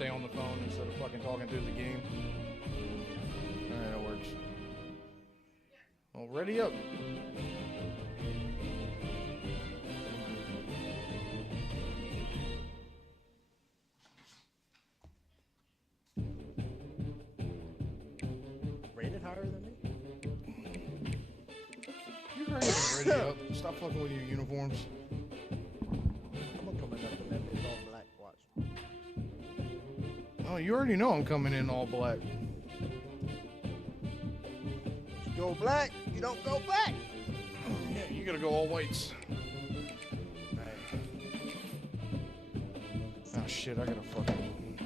stay on the phone instead of fucking talking through the game. Alright, that works. Well, ready up. Rated higher than me? You heard it. Ready up. Stop fucking with your uniforms. I'm gonna come in up with that bitch all black. Watch. Oh, you already know I'm coming in all black. You go black, you don't go black. Yeah, you gotta go all whites. Oh shit, I gotta fucking...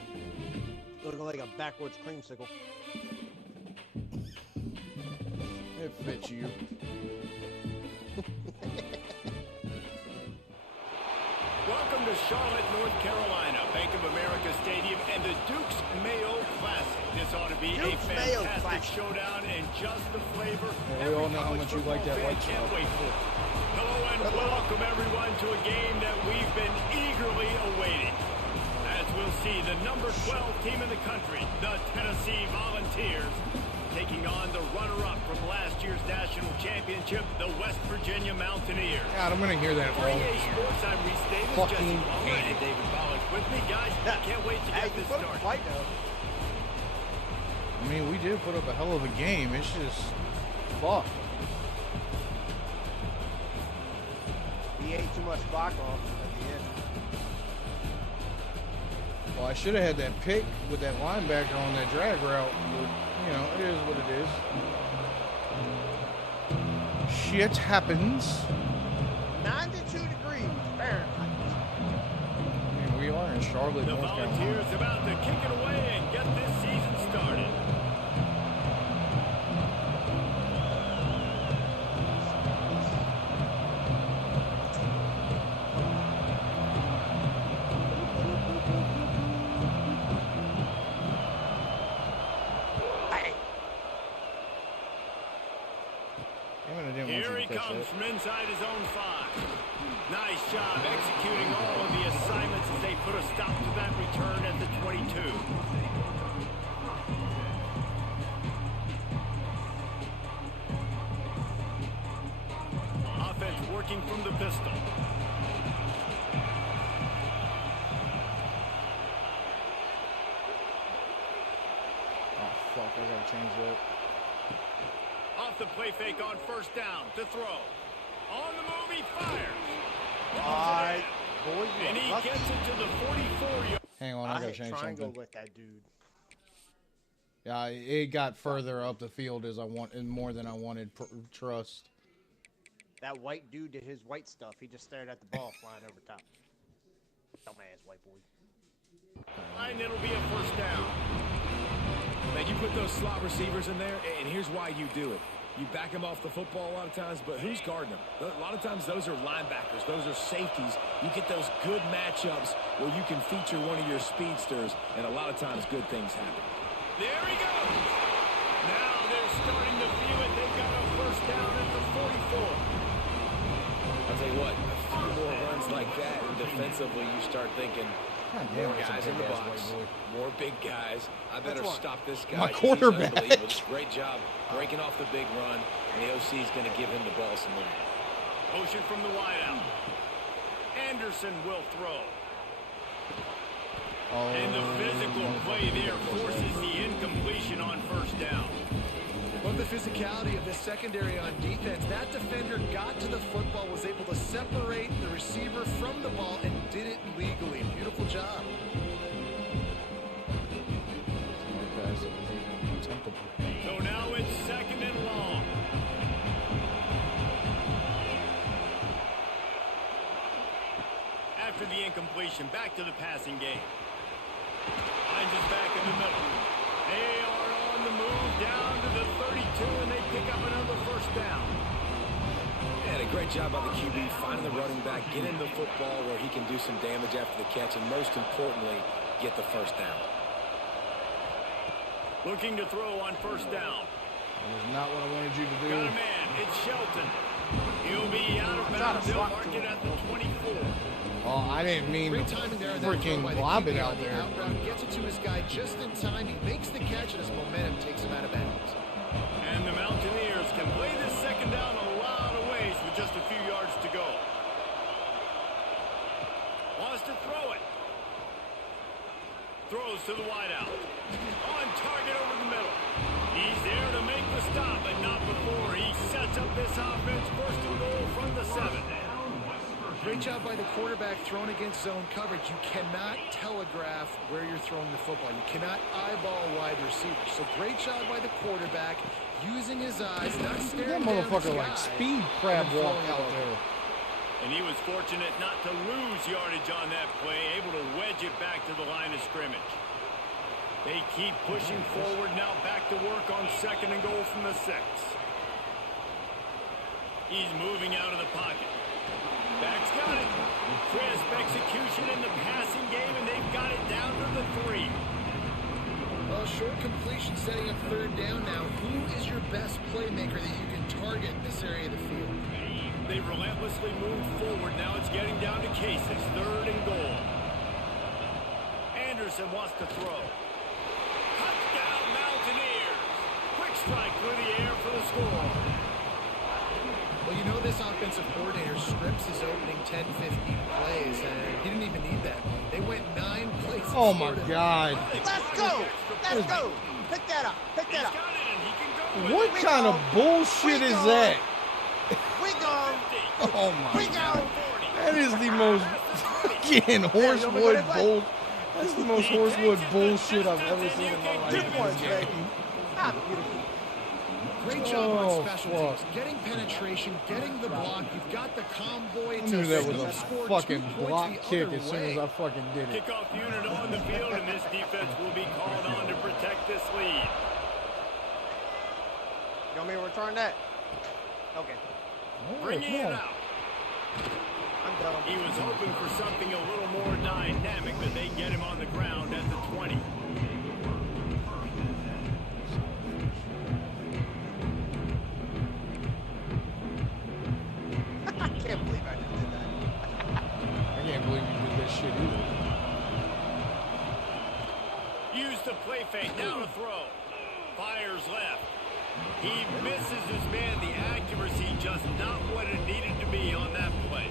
Looking like a backwards creamsicle. It fits you. Welcome to Charlotte, North Carolina, Bank of America Stadium, and the Duke's Mayo Classic. This ought to be Duke's a Mayo fantastic Classic. showdown and just the flavor. Yeah, we all know how much you like that white Can't stuff. wait for it. Hello and welcome everyone to a game that we've been eagerly awaiting. As we'll see, the number 12 team in the country, the Tennessee Volunteers, taking on the runner-up from last year's national championship, the West Virginia Mountaineers. God, I'm gonna hear that all For EA year. Sports, I'm Reese Davis, Fucking Jesse Palmer, and David Ballard with me, guys. Can't wait to Hey, get you this put up a started. fight though. I mean, we did put up a hell of a game. It's just... fuck. He ate too much clock off at the end. Well, I should have had that pick with that linebacker on that drag route. But, you know, it is what it is. Shit happens. 92 degrees Fahrenheit. I mean, we are in Charlotte, The North Carolina. Volunteers about to kick it away and get this season started. Damn it, I didn't want Here you he to catch comes that. from inside his own 5. Nice job executing all of the assignments as they put a stop to that return at the 22. Offense working from the pistol. Oh, fuck, I gotta change that. Off the play fake on first down to throw. On the move, he fires. Alright, boy, you And are he lucky. gets it to the 44-yard. Hang on, I I gotta hit change triangle something. with that dude. Yeah, it got further up the field as I want, and more than I wanted. Trust. That white dude did his white stuff. He just stared at the ball flying over top. Dumbass white boy. And it'll be a first down. Man, you put those slot receivers in there, and here's why you do it. You back them off the football a lot of times, but who's guarding them? A lot of times those are linebackers. Those are safeties. You get those good matchups where you can feature one of your speedsters, and a lot of times good things happen. There he goes. Now they're starting to feel it. They've got a first down at the 44. I'll tell you what, a few more runs like that, and defensively you start thinking, God damn, more that's a guys in the big-ass box, white boy. more big guys. I better Which one? stop this guy. My 'cause quarterback. He's unbelievable. Just great job breaking off the big run, and the OC is going to give him the ball some more. Motion from the wideout. Anderson will throw. Oh, And the physical play there forces the incompletion on first down. Love the physicality of this secondary on defense. That defender got to the football, was able to separate the receiver from the ball, and did it legally. Beautiful job. So now it's second and long. After the incompletion, back to the passing game. Finds us back in the middle. They are on the move down to the 32, and they pick up another first down. And a great job by the QB finding the running back, getting the football where he can do some damage after the catch, and most importantly, get the first down. Looking to throw on first down. That was not what I wanted you to do. Got a man. It's Shelton. He'll be out of bounds. They'll mark it at the 24. Oh, I didn't mean to Great timing there. freaking lob it out there. Gets it to his guy just in time. He makes the catch, and his momentum takes him out of bounds. And the Mountaineers can play this second down a lot of ways with just a few yards to go. Wants to throw it. Throws to the wideout. On target over the middle. He's there to make the stop, but not before he sets up this offense. First and goal from the 7. Great job by the quarterback thrown against zone coverage. You cannot telegraph where you're throwing the football. You cannot eyeball wide receivers. So great job by the quarterback using his eyes, not staring That motherfucker like speed crab walk out there. And he was fortunate not to lose yardage on that play, able to wedge it back to the line of scrimmage. They keep pushing forward, now back to work on second and goal from the 6. He's moving out of the pocket. Back's got it. Crisp execution in the passing game, and they've got it down to the 3. Well, short completion setting up third down now. Who is your best playmaker that you can target in this area of the field? They relentlessly move forward. Now it's getting down to cases. Third and goal. Anderson wants to throw. Touchdown Mountaineers. Quick strike through the air for the score. Well, you know this offensive coordinator scripts his opening 10, 15 plays, and he didn't even need that. They went 9 plays. Oh, my God. Let's go. Let's go. Pick that up. Pick that up. What kind of bullshit is that? We go. Oh, my We God. go. That is the most fucking Horsewood bull. That's the most Horsewood bullshit I've ever seen in my life. Good points, baby. Ah, beautiful. Great job on special teams. Getting penetration, getting the block. You've got the convoy. I knew that was a fucking block kick as soon as I fucking did it. Kickoff unit on the field, and this defense will be called on to protect this lead. You want me to return that? Okay. Bringing it out. I'm done. He was hoping for something a little more dynamic, but they get him on the ground at the 20. I can't believe I just did that. I can't believe you did that shit either. Use the play fake, now to throw. Fires left. He misses his man. The accuracy just not what it needed to be on that play.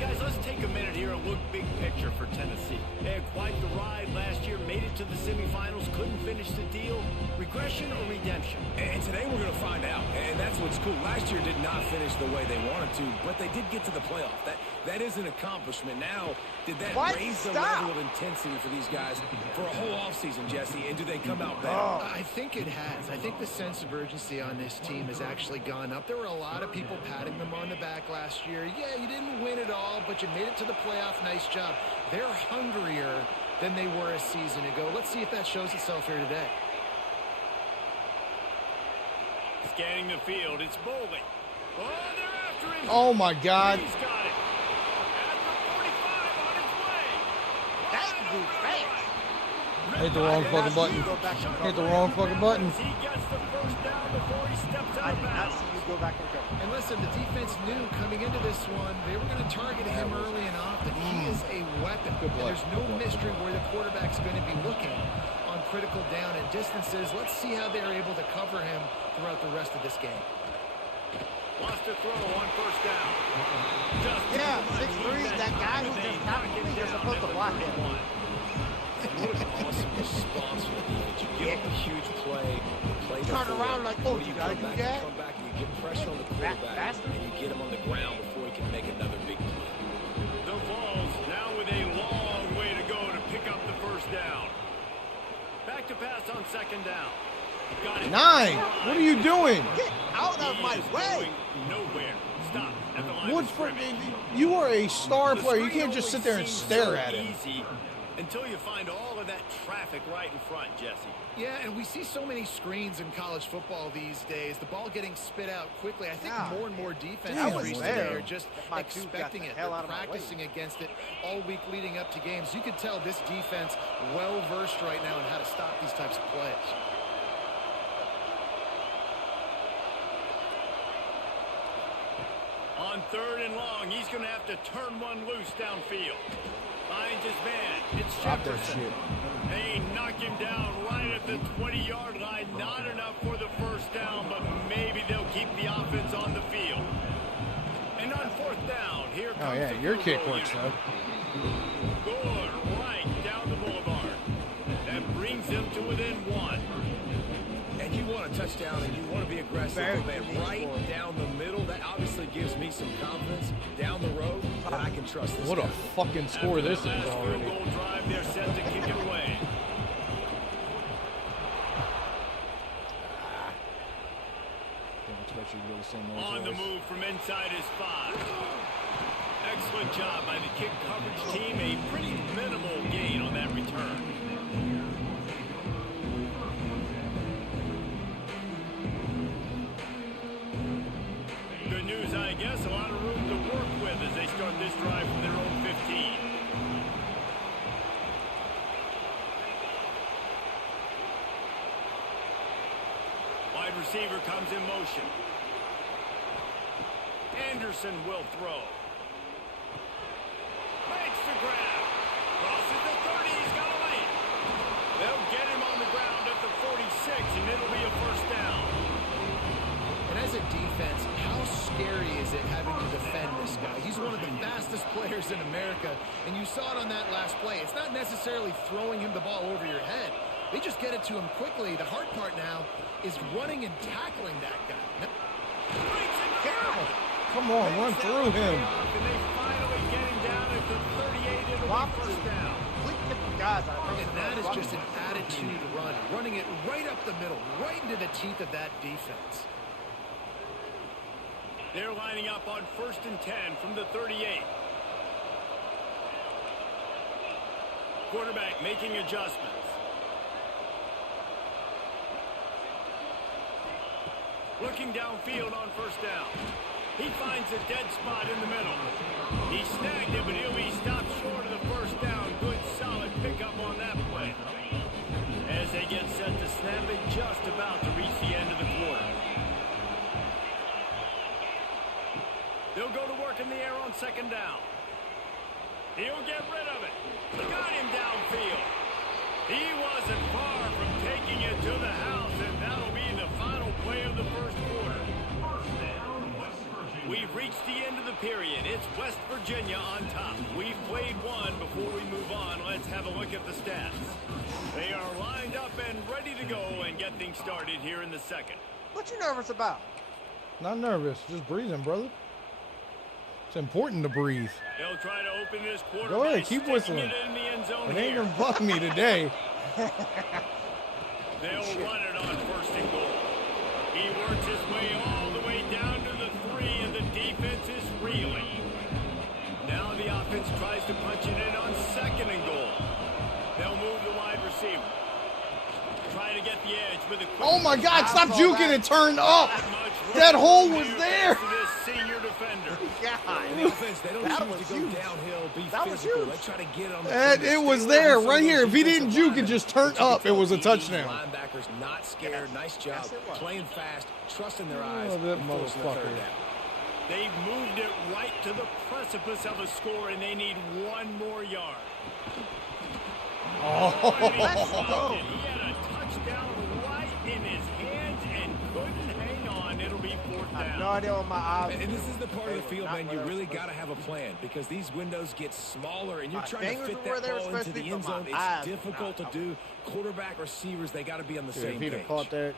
Guys, let's take a minute here and look big picture for Tennessee. They had quite the ride last year, made it to the semifinals, couldn't finish the deal. Regression or redemption? And today we're going to find out. And that's what's cool. Last year did not finish the way they wanted to, but they did get to the playoff. That is an accomplishment. Now, did that raise the level of intensity for these guys for a whole offseason, Jesse? And do they come out better? I think it has. I think the sense of urgency on this team has actually gone up. There were a lot of people patting them on the back last year. Yeah, you didn't win it all, but you made it to the playoff. Nice job. They're hungrier than they were a season ago. Let's see if that shows itself here today. Scanning the field, it's Bowling. Oh, they're after him. Oh, my God. He's got it. At the 45 on his way. That dude fast. Hit the wrong fucking button. Hit the wrong fucking button. He gets the first down before he steps I out did of not bounds. see you go back and go. And listen, the defense knew coming into this one, they were going to target him early and often. He is a weapon. And there's no mystery where the quarterback's going to be looking on critical down and distances. Let's see how they're able to cover him throughout the rest of this game. Wants to throw on first down. Yeah, 6'3", that guy who just happened to be, you're supposed to block him. What an awesome response from the defense. You give up a huge play, the play Turn before, around like, oh, you gotta come do back, that? you come back and you get pressure on the quarterback, faster? and you get him on the ground before he can make another big play. The Vols now with a long way to go to pick up the first down. Back to pass on second down. Got it. 9. What are you doing? Get out of my way. Going nowhere. Stop at the line What of for? scrimmage. You are a star The player. You screen can't just sit always there and seems stare so at him. easy until you find all of that traffic right in front, Jesse. Yeah, and we see so many screens in college football these days. The ball getting spit out quickly. I think more and more defense Damn, today there. are just My dude got expecting the it. hell They're out of my way. practicing against it all week leading up to games. You could tell this defense well-versed right now in how to stop these types of plays. On 3rd and long, he's going to have to turn one loose downfield. Finds his man. It's Stop that Jefferson. shit. They knock him down right at the 20-yard line. Not enough for the first down, but maybe they'll keep the offense on the field. And on 4th down, here comes Oh, yeah, the your field kick goal works, unit. though. Good, right down the boulevard. That brings them to within 1. And you want a touchdown and you want to be aggressive, Very man, good right score. down the middle. That obviously gives me some confidence down the road that I can trust this What guy. a fucking score this is Last already. field goal drive, they're set to kick it away. Didn't expect you to go the same way. On the move from inside his 5. Excellent job by the kick coverage team. A pretty minimal gain on that return. Good news, I guess. A lot of room to work with as they start this drive from their own 15. Wide receiver comes in motion. Anderson will throw. Makes the grab. Crosses the 30. He's got a lane. They'll get him on the ground at the 46, and it'll be a first down. And as a defense, how scary is it having to defend this guy? He's one of the fastest players in America, and you saw it on that last play. It's not necessarily throwing him the ball over your head. They just get it to him quickly. The hard part now is running and tackling that guy. Breaks him down. Come on, run through him. And they finally get him down at the 38. It'll be first down. And that is just an attitude run, running it right up the middle, right into the teeth of that defense. They're lining up on 1st and 10 from the 38. Quarterback making adjustments. Looking downfield on first down. He finds a dead spot in the middle. He snagged it, but he'll be stopped short of the first down. Good, solid pickup on that play. As they get set to snap it, just about to reach the end of the quarter. They'll go to work in the air on 2nd down. He'll get rid of it. Got him downfield. He wasn't far from taking it to the house, and that'll be the final play of the first quarter. We've reached the end of the period. It's West Virginia on top. We've played one. Before we move on, let's have a look at the stats. They are lined up and ready to go and get things started here in the second. What you nervous about? Not nervous, just breathing, brother. It's important to breathe. They'll try to open this quarter. Go ahead, by keep sticking whistling. It in the end zone It ain't here. gonna bug me today. They'll run it on 1st and goal. He works his way all the way down to the 3, and the defense is reeling. Now the offense tries to punch it in on 2nd and goal. They'll move the wide receiver. Try to get the edge with a quick. Oh my God, stop I saw juking that. and turn up. Much That room hole to was do there. to this senior defender. And the offense, they don't That choose was to go huge. downhill, be That was physical. huge. They try to get it on the And field. it was Stay there, away from right some here. of If he those didn't defensive juke and just linemen. turn up, it was a These touchdown. Linebackers not scared. Nice job. Yes, it was. Playing fast, trusting their eyes, Oh, that and forcing the motherfucker. 3rd down. They've moved it right to the precipice of a score, and they need 1 more yard. Oh, He had a touchdown right in his hands and couldn't hang on. It'll be 4th I have down. no idea what my eyes. And this is the part of the field, Not man, where you they were really supposed got to have a plan because these windows get smaller and you're My trying to fingers fit were where that they were ball into supposed to the be, end but my zone. It's eyes were difficult not. to do. Quarterback, receivers, they got to be on the dude, same if he'd page. have caught that,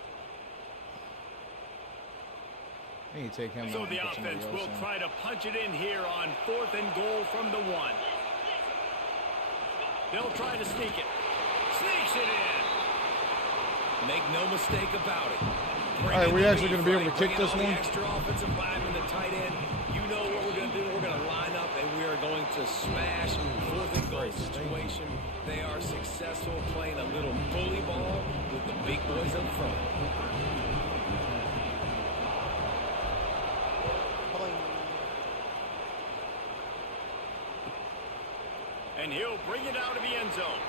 I need to take him So out the and put somebody offense else will in. try to punch it in here on 4th and goal from the 1. They'll try to sneak it. Sneaks it in. Make no mistake about it. All right, we actually going to be able to kick this one? one? Extra offensive lineman, the tight end. You know what we're going to do. We're going to line up, and we are going to smash 4th and goal situation. They are successful playing a little bully ball with the big boys up front. And he'll bring it out of the end zone.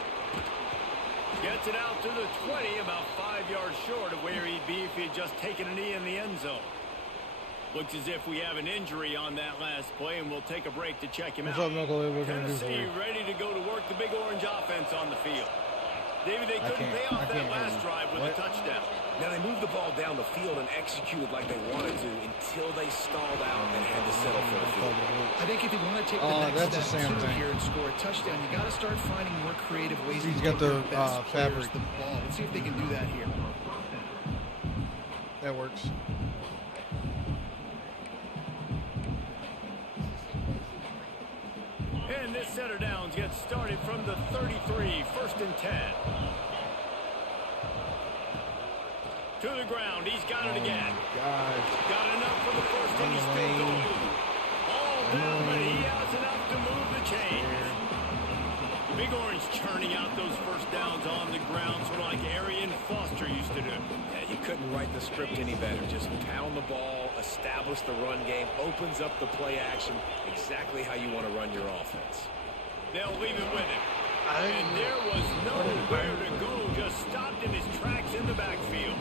Gets it out to the 20, about 5 yards short of where he'd be if he had just taken a knee in the end zone. Looks as if we have an injury on that last play, and we'll take a break to check him What's out. up, Knuckle? What can I do for Tennessee you? ready to go to work the Big Orange offense on the field. David, they couldn't pay off that last drive with a touchdown. Now, they moved the ball down the field and executed like they wanted to until they stalled out and had to settle for a field goal. I think if you want to take the next step too here and score a touchdown, you got to start finding more creative ways to get the best players the ball. Let's see if they can do that here. That works. And this set of downs gets started from the 33, 1st and 10. To the ground, he's got it again. Got enough for the first, and he's still going. All down, but he has enough to move the chains. Big Orange churning out those first downs on the ground, sort of like Arian Foster used to do. Yeah, you couldn't write the script any better. Just pound the ball, establish the run game, opens up the play action, exactly how you want to run your offense. They'll leave it with him. And there was nowhere to go, just stopped in his tracks in the backfield.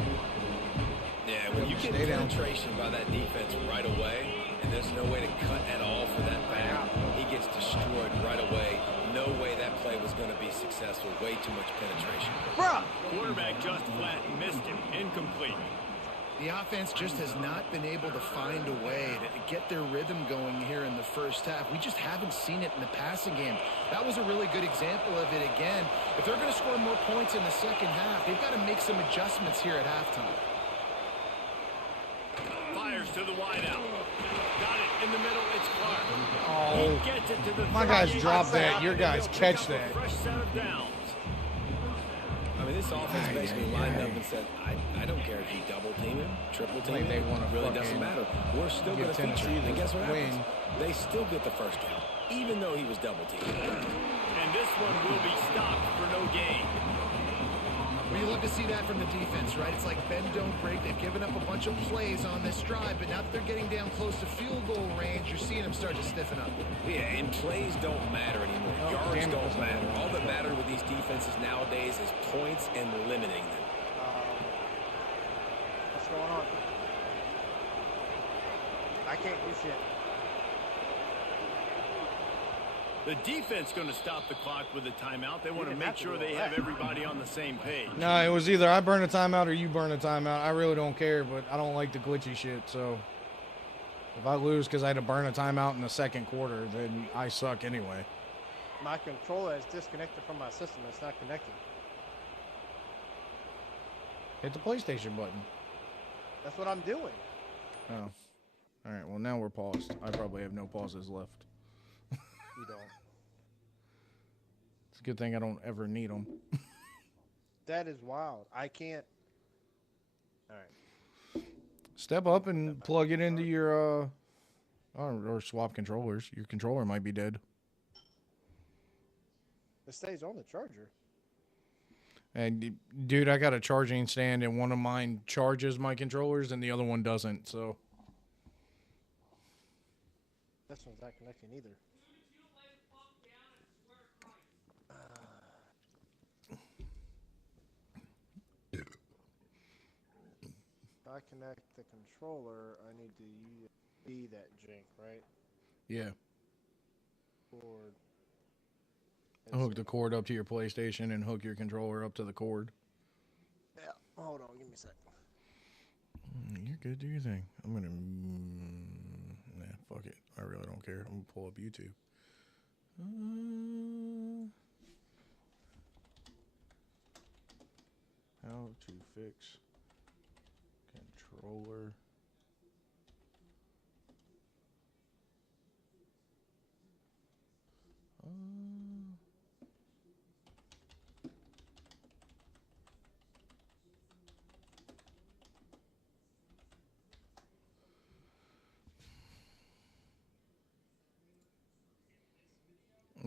Yeah, when you get penetration by that defense right away, and there's no way to cut at all for that back, he gets destroyed right away. No way that play was going to be successful. Way too much penetration. Bruh. Quarterback just flat missed him. Incomplete. The offense just has not been able to find a way to get their rhythm going here in the first half. We just haven't seen it in the passing game. That was a really good example of it again. If they're going to score more points in the second half, they've got to make some adjustments here at halftime. Fires to the wideout. Got it in the middle. It's Clark. Oh, He gets it to the my guys 38. drop that. Your guys catch Pick up a that. fresh set of downs. I mean, this offense basically lined up and said, I don't care if you double team him, triple team They him. wanna It really fucking doesn't matter. We're still going to feature Tennessee him. And guess what win. happens? They still get the first down, even though he was double teamed. And this one will be stopped for no gain. Well, you love to see that from the defense, right? It's like bend, don't break. They've given up a bunch of plays on this drive, but now that they're getting down close to field goal range, you're seeing them start to stiffen up. Yeah, and plays don't matter anymore. Yards don't matter. All that matter with these defenses nowadays is points and limiting them. What's going on? I can't do shit. The defense going to stop the clock with a timeout. They want to make sure they have everybody on the same page. No, it was either I burn a timeout or you burn a timeout. I really don't care, but I don't like the glitchy shit. So if I lose because I had to burn a timeout in the second quarter, then I suck anyway. My controller is disconnected from my system. It's not connected. Hit the PlayStation button. That's what I'm doing. Oh. All right, well, now we're paused. I probably have no pauses left. You don't. It's a good thing I don't ever need them. That is wild. I can't. All right. Step up and plug it into your, or swap controllers. Your controller might be dead. It stays on the charger. And, dude, I got a charging stand, and one of mine charges my controllers, and the other one doesn't, so. This one's not connecting either. If I connect the controller, I need to be that jank, right? Yeah. Cord. Hook the cord up to your PlayStation and hook your controller up to the cord. Yeah. Hold on. Give me a sec. You're good. Do your thing. I'm going to... Nah, fuck it. I really don't care. I'm going to pull up YouTube. How to fix controller...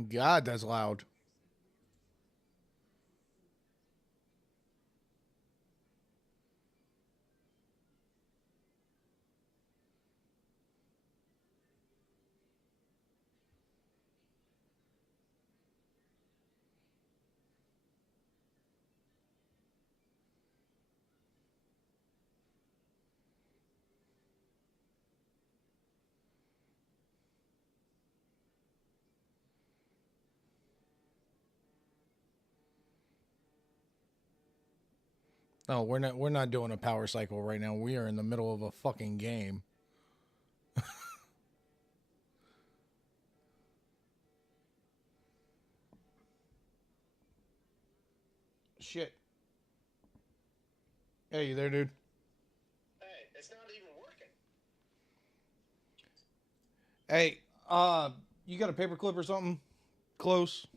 God, that's loud. No, we're not doing a power cycle right now. We are in the middle of a fucking game. Shit. Hey, you there, dude? Hey, it's not even working. Hey, you got a paper clip or something? Close.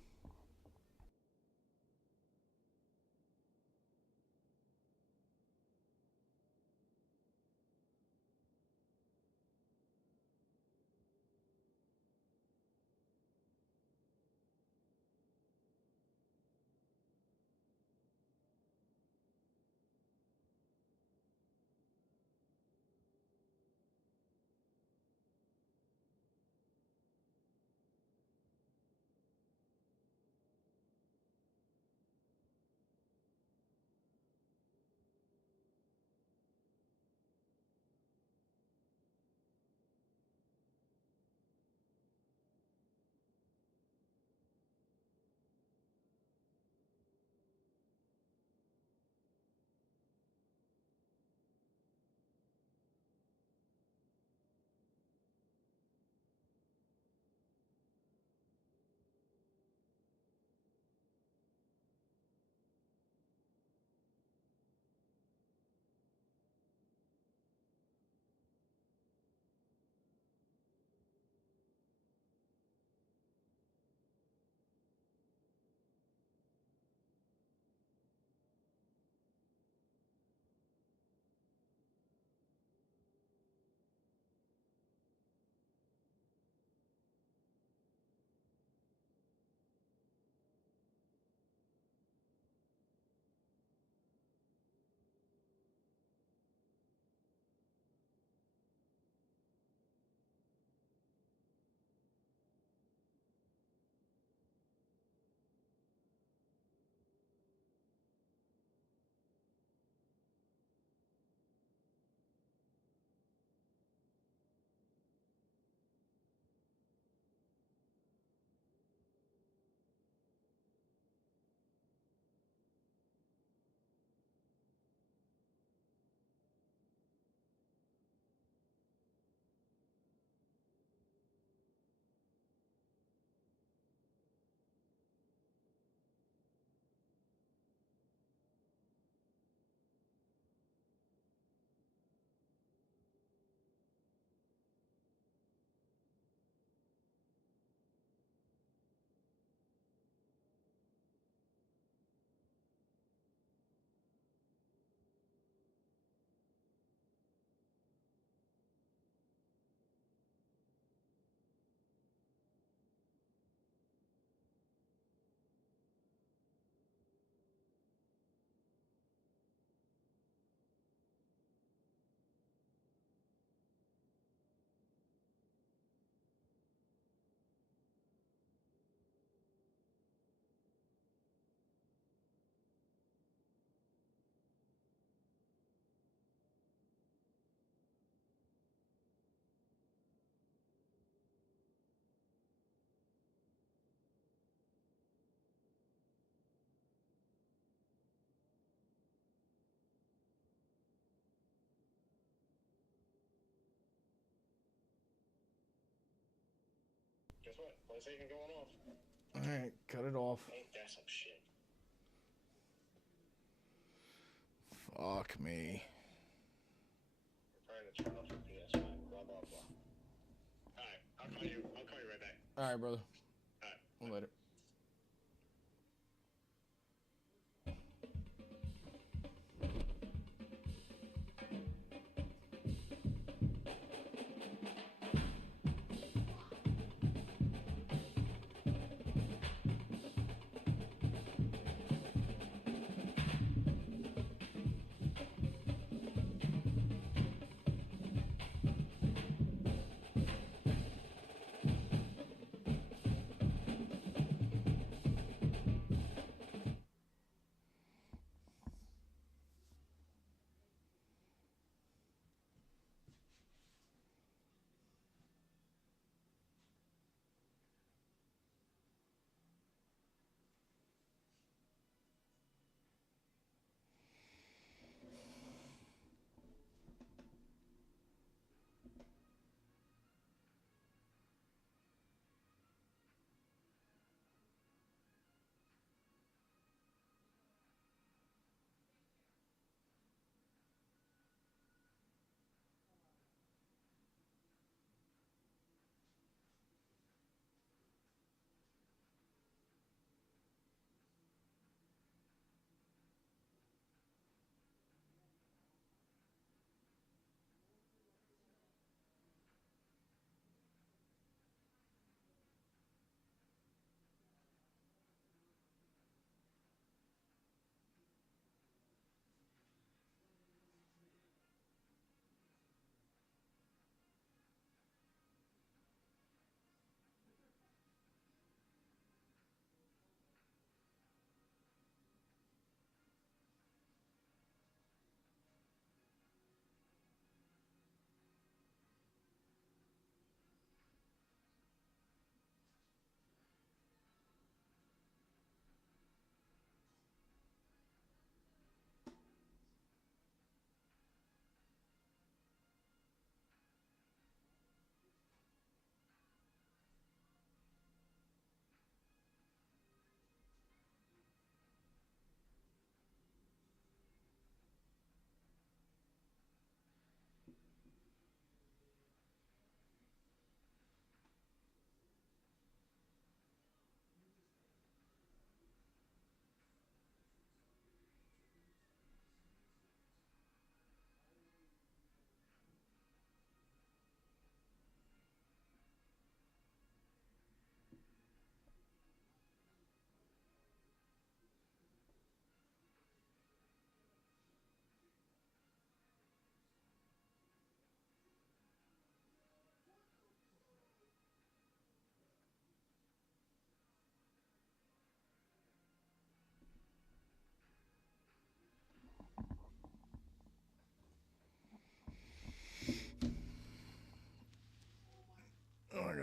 Guess what? PlayStation going off. All right, cut it off. Ain't that some shit? Fuck me. We're trying to turn off your PS5. Blah blah blah. All right, I'll call you. I'll call you right back. All right, brother. All right. Later.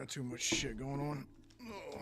got too much shit going on. Ugh.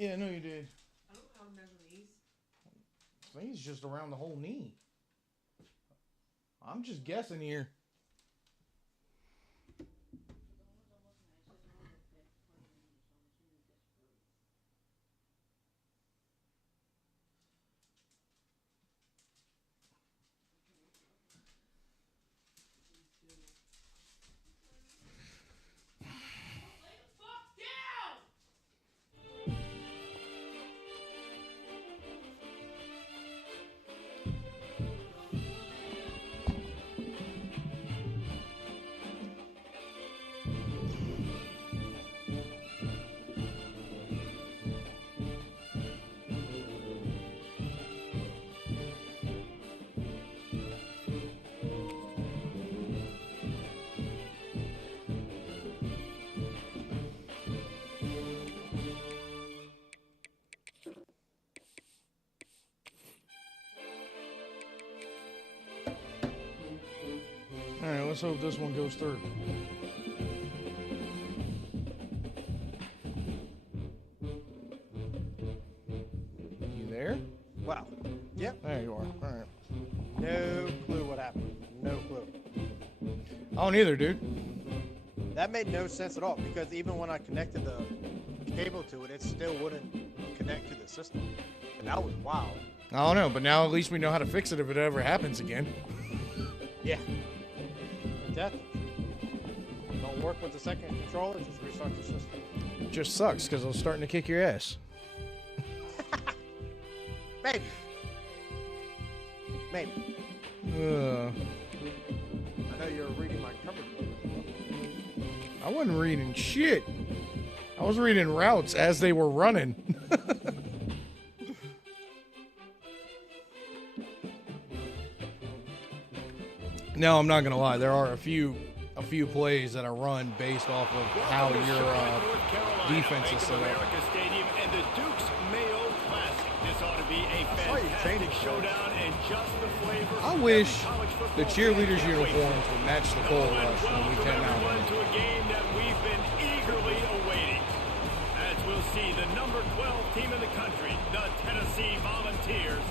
Yeah, I know you did. I don't know how to measure knees. I think it's just around the whole knee. I'm just guessing here. All right, let's hope this one goes through. You there? Wow. Yep. There you are. All right. No clue what happened. No clue. I don't either, dude. That made no sense at all because even when I connected the cable to it, it still wouldn't connect to the system. And that was wild. I don't know, but now at least we know how to fix it if it ever happens again. Yeah. Death. Don't work with the second controller, just restart the system. It just sucks because I was starting to kick your ass. Maybe. Maybe. Uh, I know you're reading my cover. I wasn't reading shit. I was reading routes as they were running. No, I'm not gonna lie. There are a few plays that I run based off of how your defense is set up. Stadium and the Duke's Mayo Classic. This ought to be a fantastic showdown and just the flavor. I wish the cheerleaders' uniforms would match the goal rush when we came out. To a game that we've been eagerly awaiting. As we'll see the number 12 team in the country, the Tennessee Volunteers,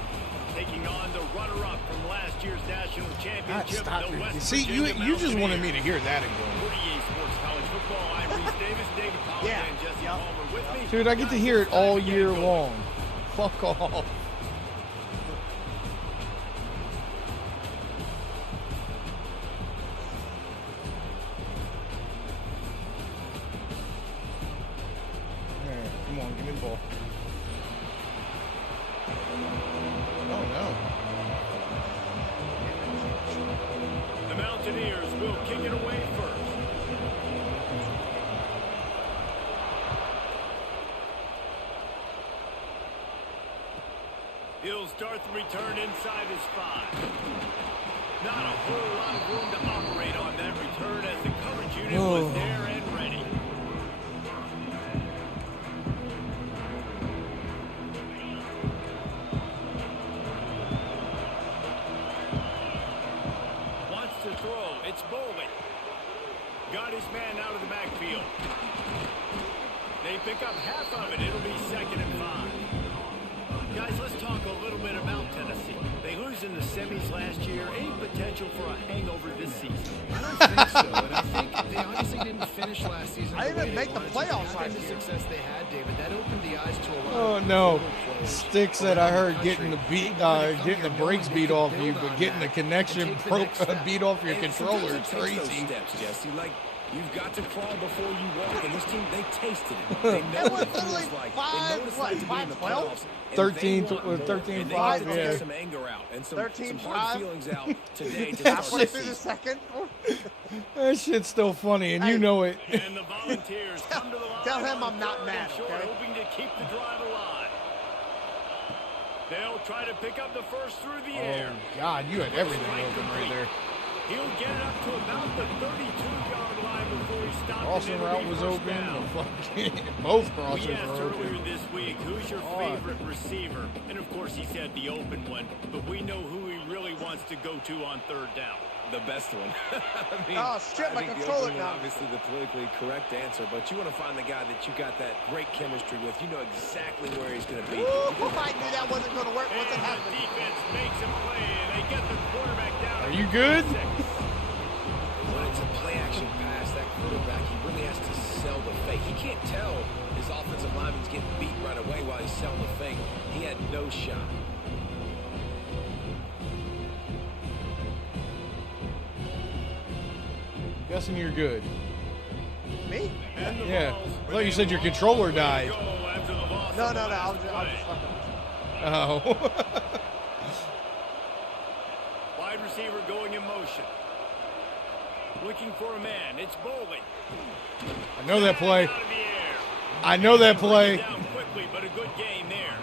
taking on the runner-up from last year's national championship, the West See, you just wanted me to hear that again. 48 Sports College Football. I'm Reese Davis, David Pollack, and Jesse Palmer with me. Dude, I get to hear it all year long. Fuck off. Alright, come on, give me the ball. Oh no. Mountaineers will kick it away first. He'll start the return inside his 5. Not a whole lot of room to operate on that return as the coverage unit was there and ready. Wants to throw. It's Bowling. Got his man out of the backfield. They pick up half of it. It'll be 2nd and 5. Guys, let's talk a little bit about Tennessee. They lose in the semis last year. Any potential for a hangover this season? I don't think so. And I think they obviously didn't finish last season. I didn't make the playoffs last The year. success they had, David, that opened the eyes to a lot. Oh of no, players. Stick said I heard getting the brakes beat off you, but getting the connection beat off your controller is crazy. Steps, Jesse. Like, you've got to crawl before you walk, and this team, they tasted it. They know what it feels like. They know what it's like to be in the playoffs. 13-5, yeah. yeah. Some anger out and some 13-5. hard feelings out today. Halfway through the second. That shit's still funny, and you know it. And the Volunteers come to the line. Tell him on I'm not 3rd mad, and short, okay? hoping to keep the drive alive. They'll try to pick up the first through the air. Oh God, you had everything open right there. He'll get it up to about the 32-yard line before he stops. Crossing route was open. Both We crossers asked were earlier open. this week, who's your favorite receiver? And of course, he said the open one, but we know who he really wants to go to on 3rd down. The best one. I mean, Oh, shit, my I think the controller open one, now. obviously the politically correct answer, but you want to find the guy that you got that great chemistry with. You know exactly where he's going to be. Woo, I knew that wasn't going to work once it And the happened. defense makes a play, and they get the quarterback down. Are you good? When it's a play-action pass, that quarterback, he really has to sell the fake. He can't tell his offensive lineman's getting beat right away while he's selling the fake. He had no shot. Guessing you're good. Me? And the Yeah. balls I thought you said your controller died. go after the loss No, of no, the no. I was first just play. fucking with you. Oh. Wide receiver going in motion. Looking for a man. It's Bowling. I know that play. Out of the air. I know that play. Down quickly, but a good gain there.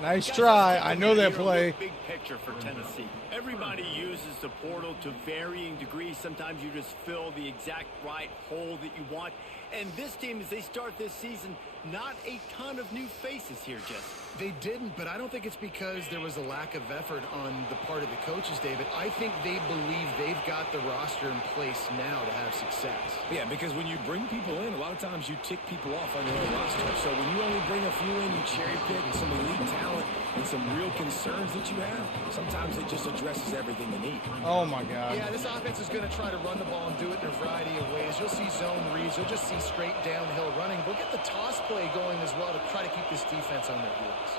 Nice Guys, try. let's take I a know look that here at play. the Big picture for Tennessee. Everybody uses the portal to varying degrees. Sometimes you just fill the exact right hole that you want. And this team, as they start this season, not a ton of new faces here, Jesse. They didn't, but I don't think it's because there was a lack of effort on the part of the coaches, David. I think they believe they've got the roster in place now to have success. Yeah, because when you bring people in, a lot of times you tick people off on your own roster. So when you only bring a few in, you cherry pick and some elite talent and some real concerns that you have, sometimes it just addresses everything you need. Oh my God. Yeah, this offense is going to try to run the ball and do it in a variety of ways. You'll see zone reads. You'll just see straight downhill running. We'll get the toss play going as well to try to keep this defense on their heels.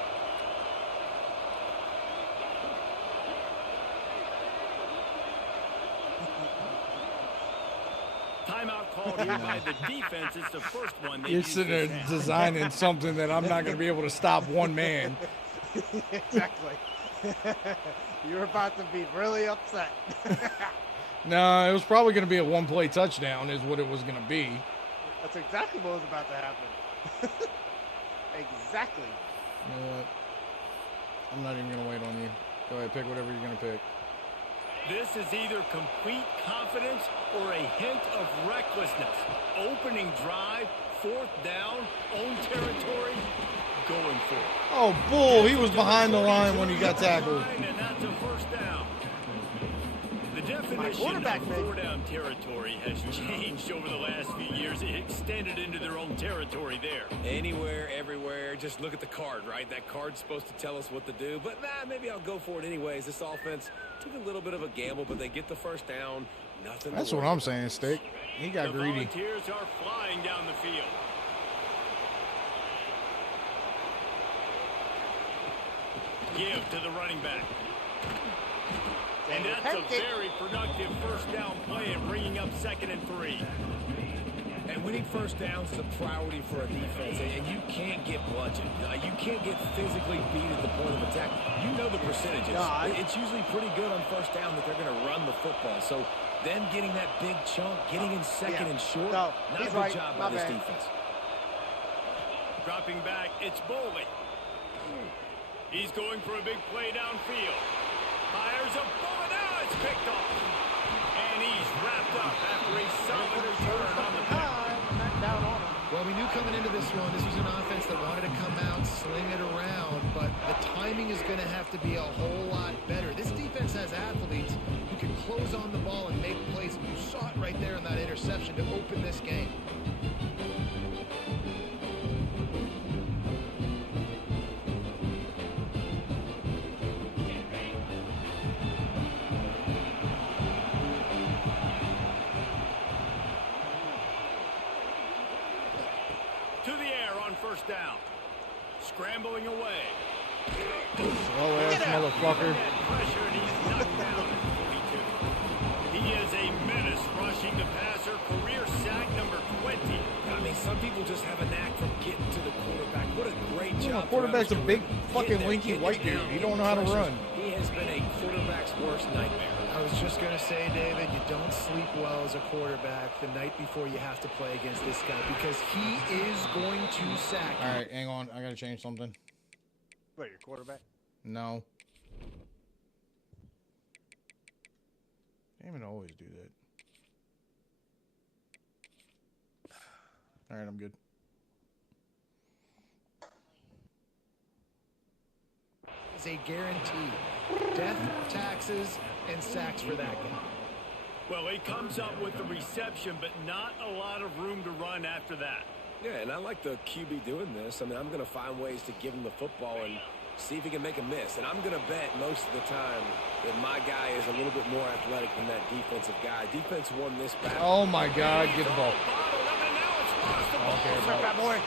Timeout called here by the defense. It's the first one. You're sitting there designing something that I'm not going to be able to stop one man. Exactly. You're about to be really upset. No, it was probably going to be a one-play touchdown is what it was going to be. That's exactly what was about to happen. Exactly. You know what? I'm not even going to wait on you. Go ahead, pick whatever you're going to pick. This is either complete confidence or a hint of recklessness. Opening drive, 4th down, own territory, going for it. Oh, bull. He was behind the line when he got tackled. And that's a 1st down. The definition quarterback, of baby. 4-down territory has changed over the last few years. It extended into their own territory there. Anywhere, everywhere, just look at the card, right? That card's supposed to tell us what to do, but maybe I'll go for it anyways. This offense took a little bit of a gamble, but they get the 1st down. Nothing. That's to what worry I'm about. saying, Stick. He got The greedy. Volunteers are flying down the field. Give to the running back. And that's a very productive 1st down play and bringing up 2nd and 3. And winning 1st downs is a priority for a defense, and you can't get bludgeoned. You can't get physically beat at the point of attack. You know the percentages. No, It's usually pretty good on 1st down that they're going to run the football. So Them getting that big chunk, getting in second and short. No, not a he's good right. job My by this bad. defense. Dropping back, it's Bowley. He's going for a big play downfield. Fires a bullet. Now it's picked off. And he's wrapped up after a solid return on the pass. Down on him. Well, we knew coming into this one, this was an offense that wanted to come out, sling it around, but the timing is going to have to be a whole lot better. This defense has athletes who can close on the ball and make plays. You saw it right there in that interception to open this game. To the air on first down. Scrambling away. Slow ass motherfucker. Pressure, and he's knocked down at 42. He is a menace rushing the passer. Career sack number 20. I mean, some people just have a knack for getting to the quarterback. What a great job. Quarterback's a big fucking Getting linky there, white getting dude. down, He don't know how to pressures. run. He has been a quarterback's worst nightmare. I was just going to say, David, you don't sleep well as a quarterback the night before you have to play against this guy because he is going to sack you. All right, hang on. I gotta change something. What, your quarterback? No. Damn it, I always do that. All right, I'm good. Is a guarantee. Death, taxes, and sacks for that guy. Well, he comes up with the reception, but not a lot of room to run after that. Yeah, and I like the QB doing this. I mean, I'm going to find ways to give him the football and see if he can make a miss. And I'm going to bet most of the time that my guy is a little bit more athletic than that defensive guy. Defense won this battle. Oh my God, get the ball. Bottled up, and now it's lost the ball. Okay, What's up, boy?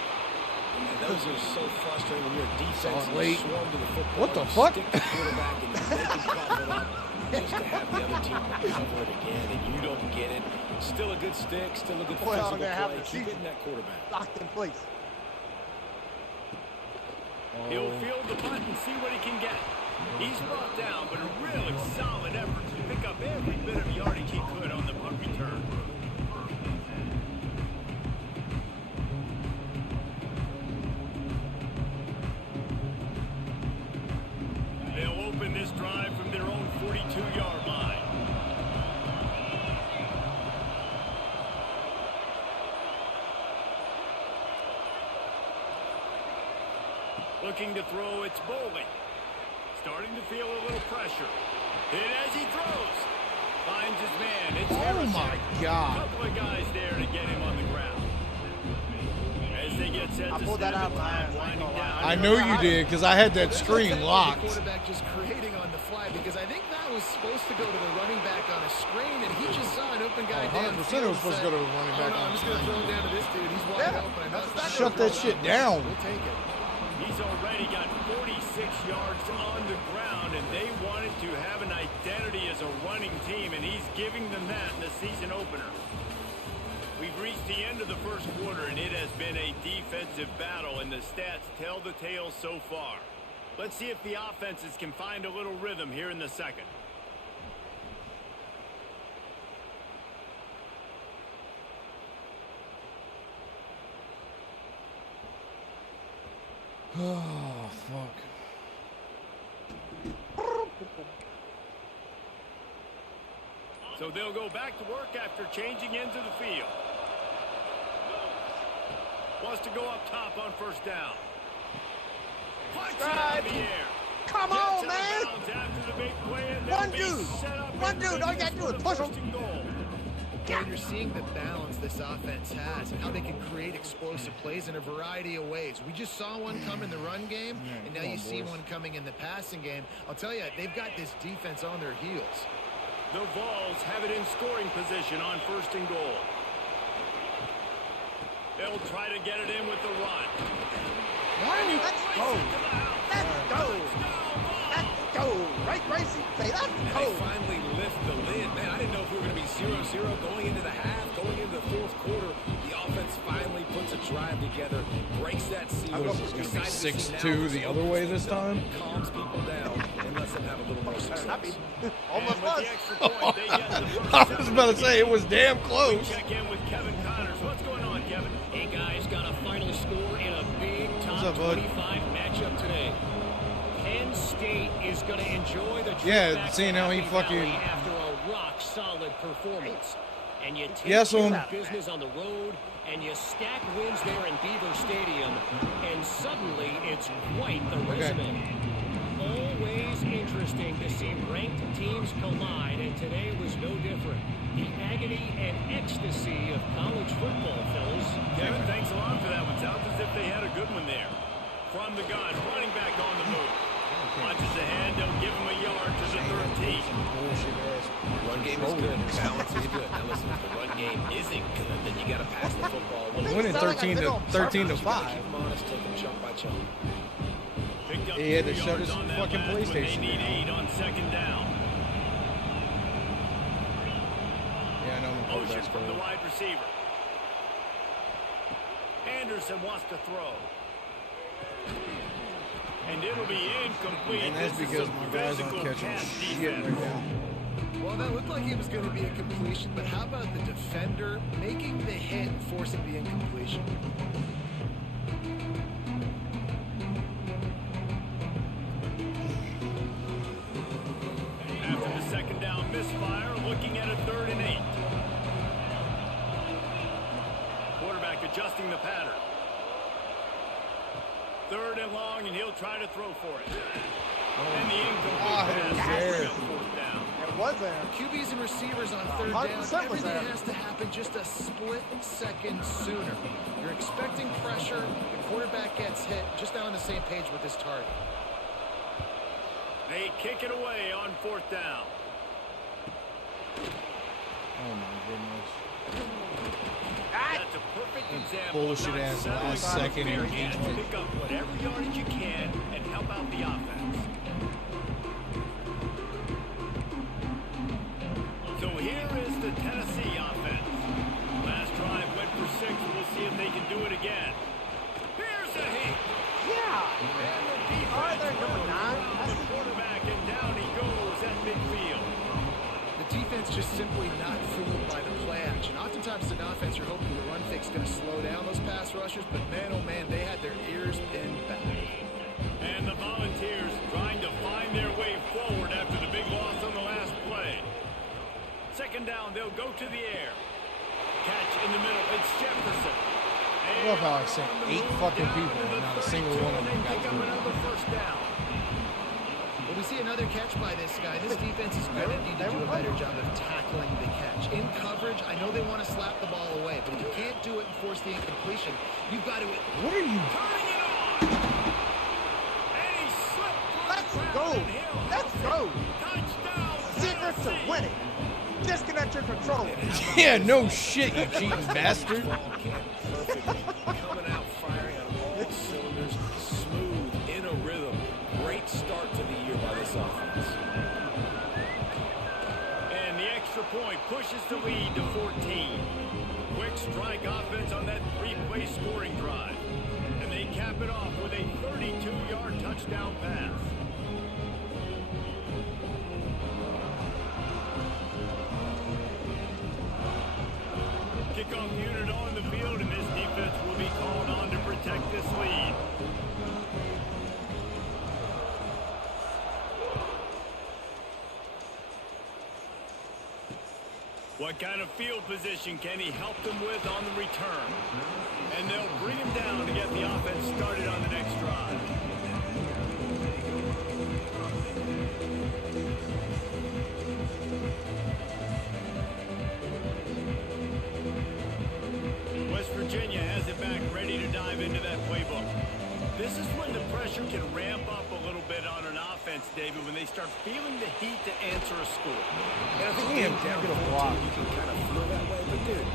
And those are so frustrating when you're a defense Saw it and late. you swarm to the football. What the you fuck? Stick the quarterback and you make him cough it up just to have the other team recover it again, and you don't get it. Still a good stick, still a good Boy, I'm physical gonna have play. the Keep season hitting that quarterback. locked in place. He'll field the punt and see what he can get. He's brought down, but a really solid effort to pick up every bit of yardage he could on the punt return. They'll open this drive from their own 42-yard line. Looking to throw, it's Bowley. Starting to feel a little pressure. And as he throws, finds his man. It's Oh Harrison. my A God. couple of guys there to get him on the ground. As they get set I to pulled that snap out it, my time ass, I ain't winding gonna lie. down. I know you did because I had that screen The locked. quarterback just creating on the fly because I think that was supposed to go to the running back on a screen, and he just saw an open guy 100% downfield it was supposed to go to the running back I'm on a just going to screen. throw it down to this dude. He's wide Yeah, open. I know that's it's exactly Shut that shit down. We'll take it. He's already got 46 yards on the ground, and they wanted to have an identity as a running team, and he's giving them that in the season opener. We've reached the end of the first quarter, and it has been a defensive battle, and the stats tell the tale so far. Let's see if the offenses can find a little rhythm here in the second. Oh, fuck. So they'll go back to work after changing into the field. Wants to go up top on first down. Punch it out of the air. Come Gets on, out of man. bounds after the big play, and One they'll be dude. set up One in dude. All you gotta readiness do for is the push first him. and goal. And you're seeing the balance this offense has and how they can create explosive plays in a variety of ways. We just saw one come in the run game, and now come you on, see boys. one coming in the passing game. I'll tell you, they've got this defense on their heels. The Vols have it in scoring position on first and goal. They'll try to get it in with the run. Let's go. Let's go. Let's go. Right, Gracie? Say, let's And go. they finally lift the lid. Man, I didn't know if we were going to be 0-0 going into the half, going into the fourth quarter. The offense finally puts a drive together, breaks that seal. What is this going to be 6-2 the other way this time? Calms people down and lets them have a little more success. Almost With was. the extra point, they get the first I was about to say it was damn close. Check in with Kevin Connors. What's going on, Kevin? Hey guys, got a final score in a big top What's up, bud? 25 matchup today. Penn State is going to enjoy the trip Yeah, back seeing to how he Happy fucking- Valley after a rock-solid performance. And you take Yes, care um. of business on the road, and you stack wins there in Beaver Stadium, and suddenly it's quite the resume. Always interesting to see ranked teams collide, and today was no different. The agony and ecstasy of college football, fellas. Kevin, thanks a lot for that one. Sounds as if they had a good one there. From the gun, running back on the move. Punches ahead, they'll give him a yard to the 13. Run game is good. Balance is good. Now listen, if the run game isn't good, then you got to pass the football. Winning 13 to 5. Keep them honest, take them chunk by chunk. Picked up He had to 2 shut yards his on that fucking last one. They PlayStation need down. 8 on second down. Yeah, I know. Motion from the wide receiver. Anderson wants to throw. And it'll be incomplete. And that's This is because some my guys aren't physical catching pass shit defense. right now. Well, that looked like it was going to be a completion, but how about the defender making the hit and forcing the incompletion? After the second down misfire, looking at a 3rd and 8. Quarterback adjusting the pattern. 3rd and long, and he'll try to throw for it. And the incomplete pass there. brings up 4th down. It was there. QBs and receivers on 3rd 100% down, was everything there. has to happen just a split second sooner. You're expecting pressure, the quarterback gets hit, just not on the same page with his target. They kick it away on 4th down. Oh my goodness. That's a perfect example bullshit of not ass settling last for second fair engagement. catch. Pick up whatever yardage you can and help out the offense. So here is the Tennessee offense. Last drive went for 6. We'll see if they can do it again. Here's a hit. Yeah. And the defense All right, there, number goes 9. around the quarterback, and down he goes at midfield. The defense just simply not fooled by the play action. Oftentimes, as an offense, you're hoping the run fake's going to slow down those pass rushers, but man, oh man, they had their ears pinned back. And the Volunteers trying to find their way forward after the big loss on the last play. Second down, they'll go to the air. Catch in the middle, it's Jefferson. I love how I sent 8 fucking people and not a single one of them got Pick up through. another 1st down. When we see another catch by this guy, this defense is going to need to do a better job of tackling the catch. In coverage, I know they want to slap the ball away, but if you can't do it and force the incompletion, you've got to... What are you? Turning it on. And he slipped through Let's the go. crowd, and he'll Let's house go. it. Touchdown, Secret to Tennessee. winning. Disconnect your controller. Yeah, no shit, you cheating bastard. Perfectly. Coming out firing on all cylinders, smooth, in a rhythm. Great start to the year by this offense. And the extra point pushes the lead to 14. Quick strike offense on that 3-play scoring drive. And they cap it off with a 32-yard touchdown pass. Kickoff unit on the field, and this defense will be called on to protect this lead. What kind of field position can he help them with on the return? And they'll bring him down to get the offense started on the next drive. West Virginia has it back, ready to dive into that playbook. This is when the pressure can ramp up a little bit on an offense, David, when they start feeling the heat to answer a score. And I think Damn, getting down get a 14, block. you can kind of feel that way. But, dude,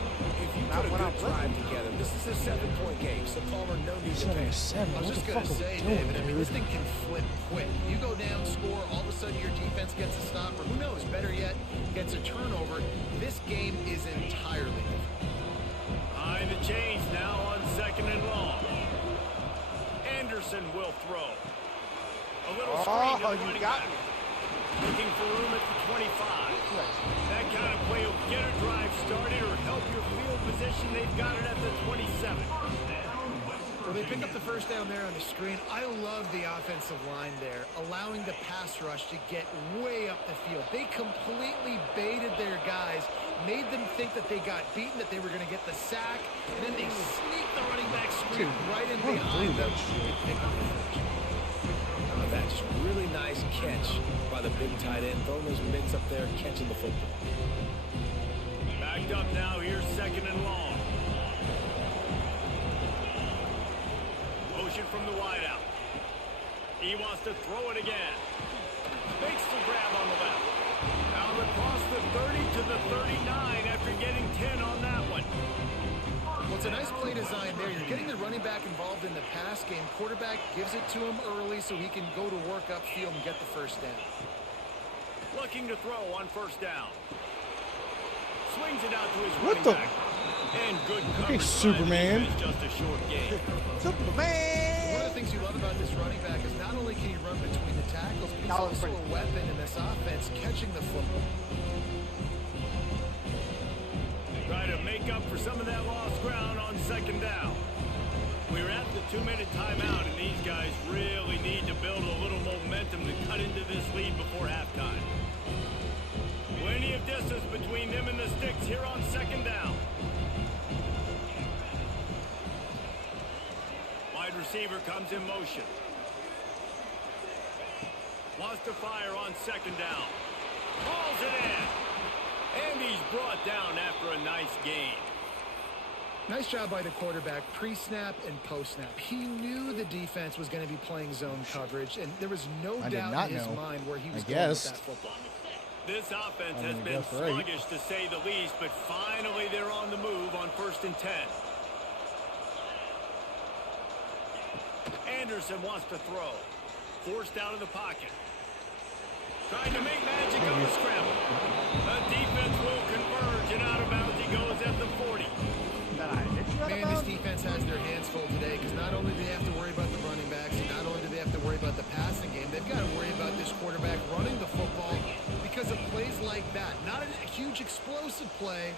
if you put a good drive together, this is a 7-point game, so Palmer, no need to panic. 7. I was What just the going fuck to are we say, doing, David, I mean, this dude? thing can flip quick. You go down, score, all of a sudden your defense gets a stop, or who knows, better yet, gets a turnover. This game is entirely different. High Trying to change now on 2nd and long. Anderson will throw. A little screen to the running back. Looking for room at the 25. That kind of play will get a drive started or help your field position. They've got it at the 27. So they pick up the first down there on the screen. I love the offensive line there, allowing the pass rush to get way up the field. They completely baited their guys, made them think that they got beaten, that they were going to get the sack, and then they sneaked the running back screen right in behind them. They pick up the first. That's really nice catch by the big tight end, throwing those mitts up there, catching the football. Backed up now, here's 2nd and long. Motion from the wideout. He wants to throw it again. Makes the grab on the left. Out across the 30 to the 39 after getting 10 on that one. Well, it's a nice play design there. You're getting the running back involved in the pass game. Quarterback gives it to him early so he can go to work upfield and get the first down. Looking to throw on 1st down. Swings it out to his running back. And good coverage. Okay, Superman. It's just a short game. Superman! One of the things you love about this running back is not only can he run between the tackles, but he's also a weapon in this offense, catching the football. Try to make up for some of that lost ground on 2nd down. We're at the 2-minute timeout, and these guys really need to build a little momentum to cut into this lead before halftime. Plenty of distance between them and the sticks here on 2nd down. Wide receiver comes in motion. Wants to fire on 2nd down. Calls it in. And he's brought down after a nice gain. Nice job by the quarterback, pre-snap and post-snap. He knew the defense was going to be playing zone coverage, and there was no doubt in his mind where he was going with that football. This offense has been sluggish to say the least, but finally they're on the move on 1st and 10. Anderson wants to throw. Forced out of the pocket. Trying to make magic on the scramble. The defense will converge, and out of bounds he goes at the 40. Man, this defense has their hands full today because not only do they have to worry about the running backs, and not only do they have to worry about the passing game, they've got to worry about this quarterback running the football because of plays like that. Not a huge explosive play,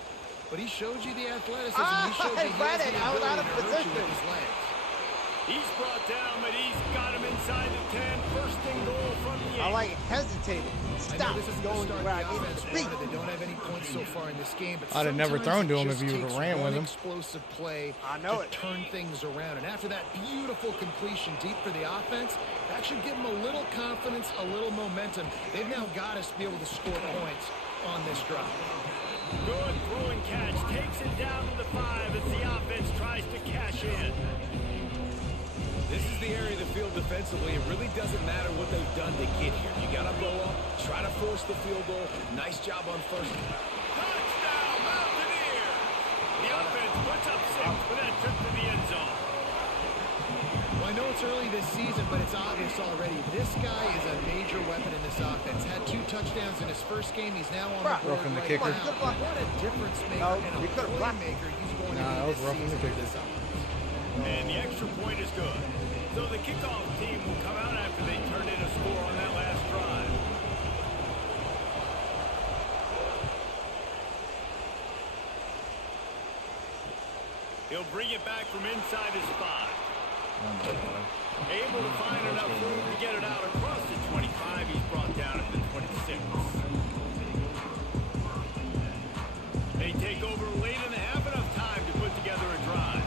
but he showed you the athleticism. He showed you he has the ability to hurt you with his legs. He's brought down, but he's got him inside the 10. 1st and goal from the 8. I like hesitating. Stop. This is going where I need to be. They don't have any points so far in this game, but I'd have never thrown to him if you would have ran with him. Explosive play to turn things around, and after that beautiful completion deep for the offense, that should give them a little confidence, a little momentum. They've now got us to be able to score points on this drive. Good throwing catch, takes it down to the 5 as the offense tries to cash in. This is the area of the field defensively. It really doesn't matter what they've done to get here. You got to blow up, try to force the field goal. Nice job on 1st. Touchdown, Mountaineers! The offense puts up 6 for that trip to the end zone. Well, I know it's early this season, but it's obvious already. This guy is a major weapon in this offense. Had 2 touchdowns in his first game. He's now on the board Roughing the right kicker. now. What a difference maker and a playmaker he's going to be this season for this offense. And the extra point is good. So the kickoff team will come out after they turned in a score on that last drive. He'll bring it back from inside his 5. Able to find enough room to get it out across the 25. He's brought down at the 26. They take over late in the half, enough time to put together a drive.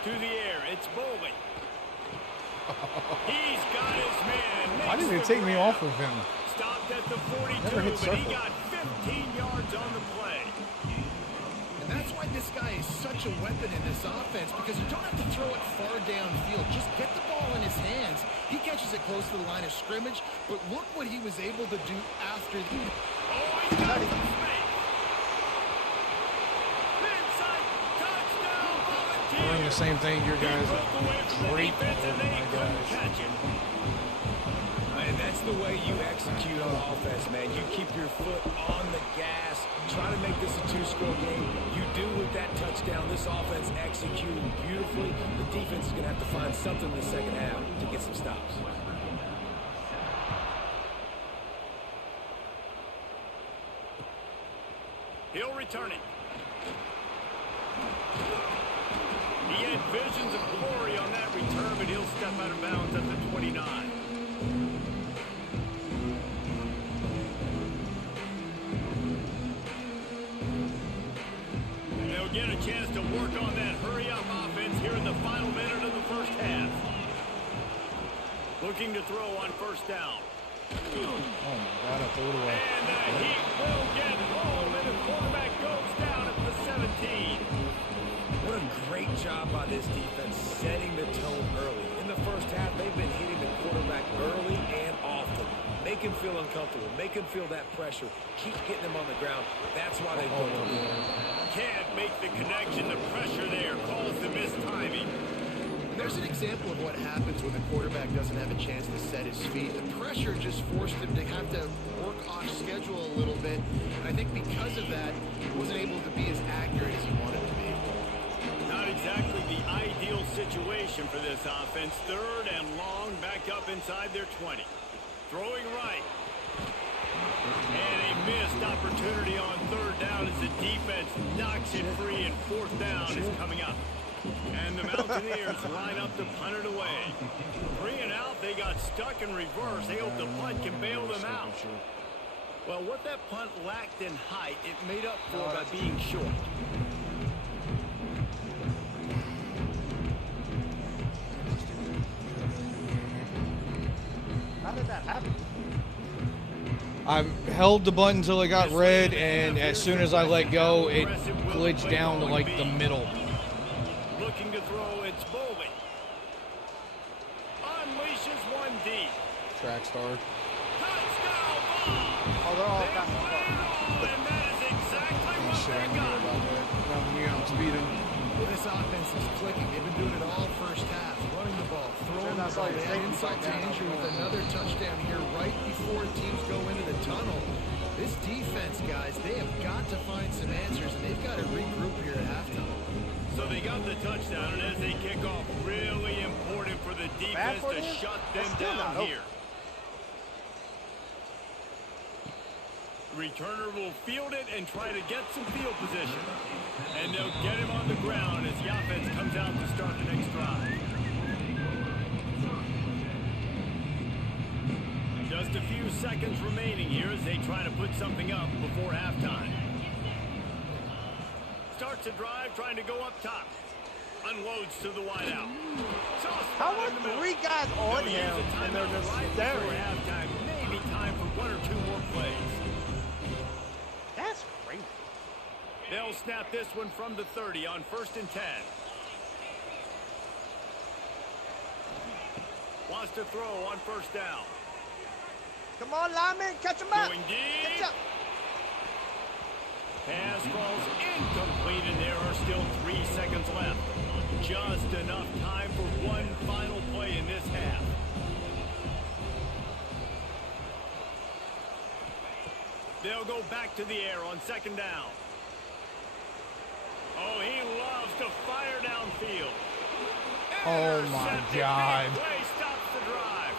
To the air, it's Bowling. He's got his man. Why did it take me off of him? Stopped at the 42, but he got 15 yards on the play. And that's why this guy is such a weapon in this offense, because you don't have to throw it far downfield. Just get the ball in his hands. He catches it close to the line of scrimmage, but look what he was able to do after the... Oh, he got some space. Inside, touchdown, Volunteers. the same thing. Your guys Broke away are from the great. defense Oh and they my couldn't gosh. catch it. And that's the way you execute on offense, man. You keep your foot on the gas. Try to make this a two-score game. You do with that touchdown. This offense executing beautifully. The defense is going to have to find something in the second half to get some stops. He'll return it. He had visions of glory on that return, but he'll step out of bounds at the 29. They'll get a chance to work on that hurry-up offense here in the final minute of the first half. Looking to throw on first down. Oh my God, I threw it away. And the Heat will get home, and the quarterback goes down at the 17. What a great job by this defense setting the tone early. In the first half, they've been hitting the quarterback early and often. Make him feel uncomfortable. Make him feel that pressure. Keep getting him on the ground. That's why they put him in. Can't make the connection. The pressure there caused the missed timing. There's an example of what happens when the quarterback doesn't have a chance to set his feet. The pressure just forced him to have to work off schedule a little bit. And I think because of that, he wasn't able to be as accurate as he wanted to be. Not exactly the ideal situation for this offense. Third and long, back up inside their 20. Throwing right. And a missed opportunity on third down as the defense knocks it free, and fourth down is coming up. And the Mountaineers line up to punt it away. 3 and out, they got stuck in reverse. They hope the punt can bail them out. Well, what that punt lacked in height, it made up for by being short. How did that happen? I held the button until it got red, and as soon as I let go, it glitched down to like the middle. Looking to throw, it's Bowling. Unleashes one deep. Track star. Touchdown ball! Oh, they're all They got the play it all, and that is exactly Oh, what shit, I they knew got. about that. Now, you know, speeding. Well, this offense is clicking. They've been doing it all first half. Running the ball, throwing the ball. They had insult to injury with another touchdown here right before teams go into the tunnel. This defense, guys, they have got to find some answers, and they've got to regroup here at halftime. So they got the touchdown, and as they kick off, really important for the defense to shut them down here. Returner will field it and try to get some field position. And they'll get him on the ground as the offense comes out to start the next drive. Just a few seconds remaining here as they try to put something up before halftime. Starts a drive trying to go up top. Unloads to the wideout. How are 3 guys on him and they're just right staring? before halftime. Maybe time for 1 or 2 more plays. That's crazy. They'll snap this one from the 30 on 1st and 10. Wants to throw on 1st down. Come on, lineman, catch him up. Going deep. Catch up. Pass falls incomplete, and there are still 3 seconds left. Just enough time for one final play in this half. They'll go back to the air on 2nd down. Oh, he loves to fire downfield. Oh my God. Big play stops the drive.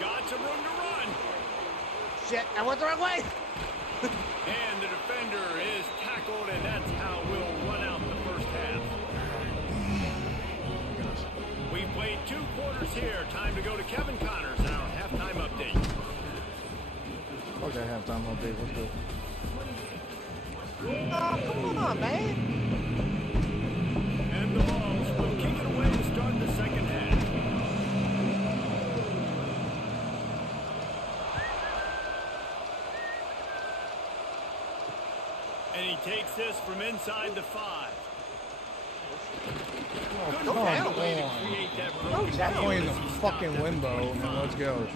Got some room to run. Shit, I went the wrong way. And the defender is tackled, and that's how we'll run out the first half. We've played 2 quarters here. Time to go to Kevin Connors and our halftime update. Okay, halftime update. Let's go. Oh, come on, man. And the Vols will kick it away to start the second half. And he takes this from inside the 5. Oh, Good come way to on. create that broken down. field Playing the as he stopped fucking at the limbo, and 25. let's go.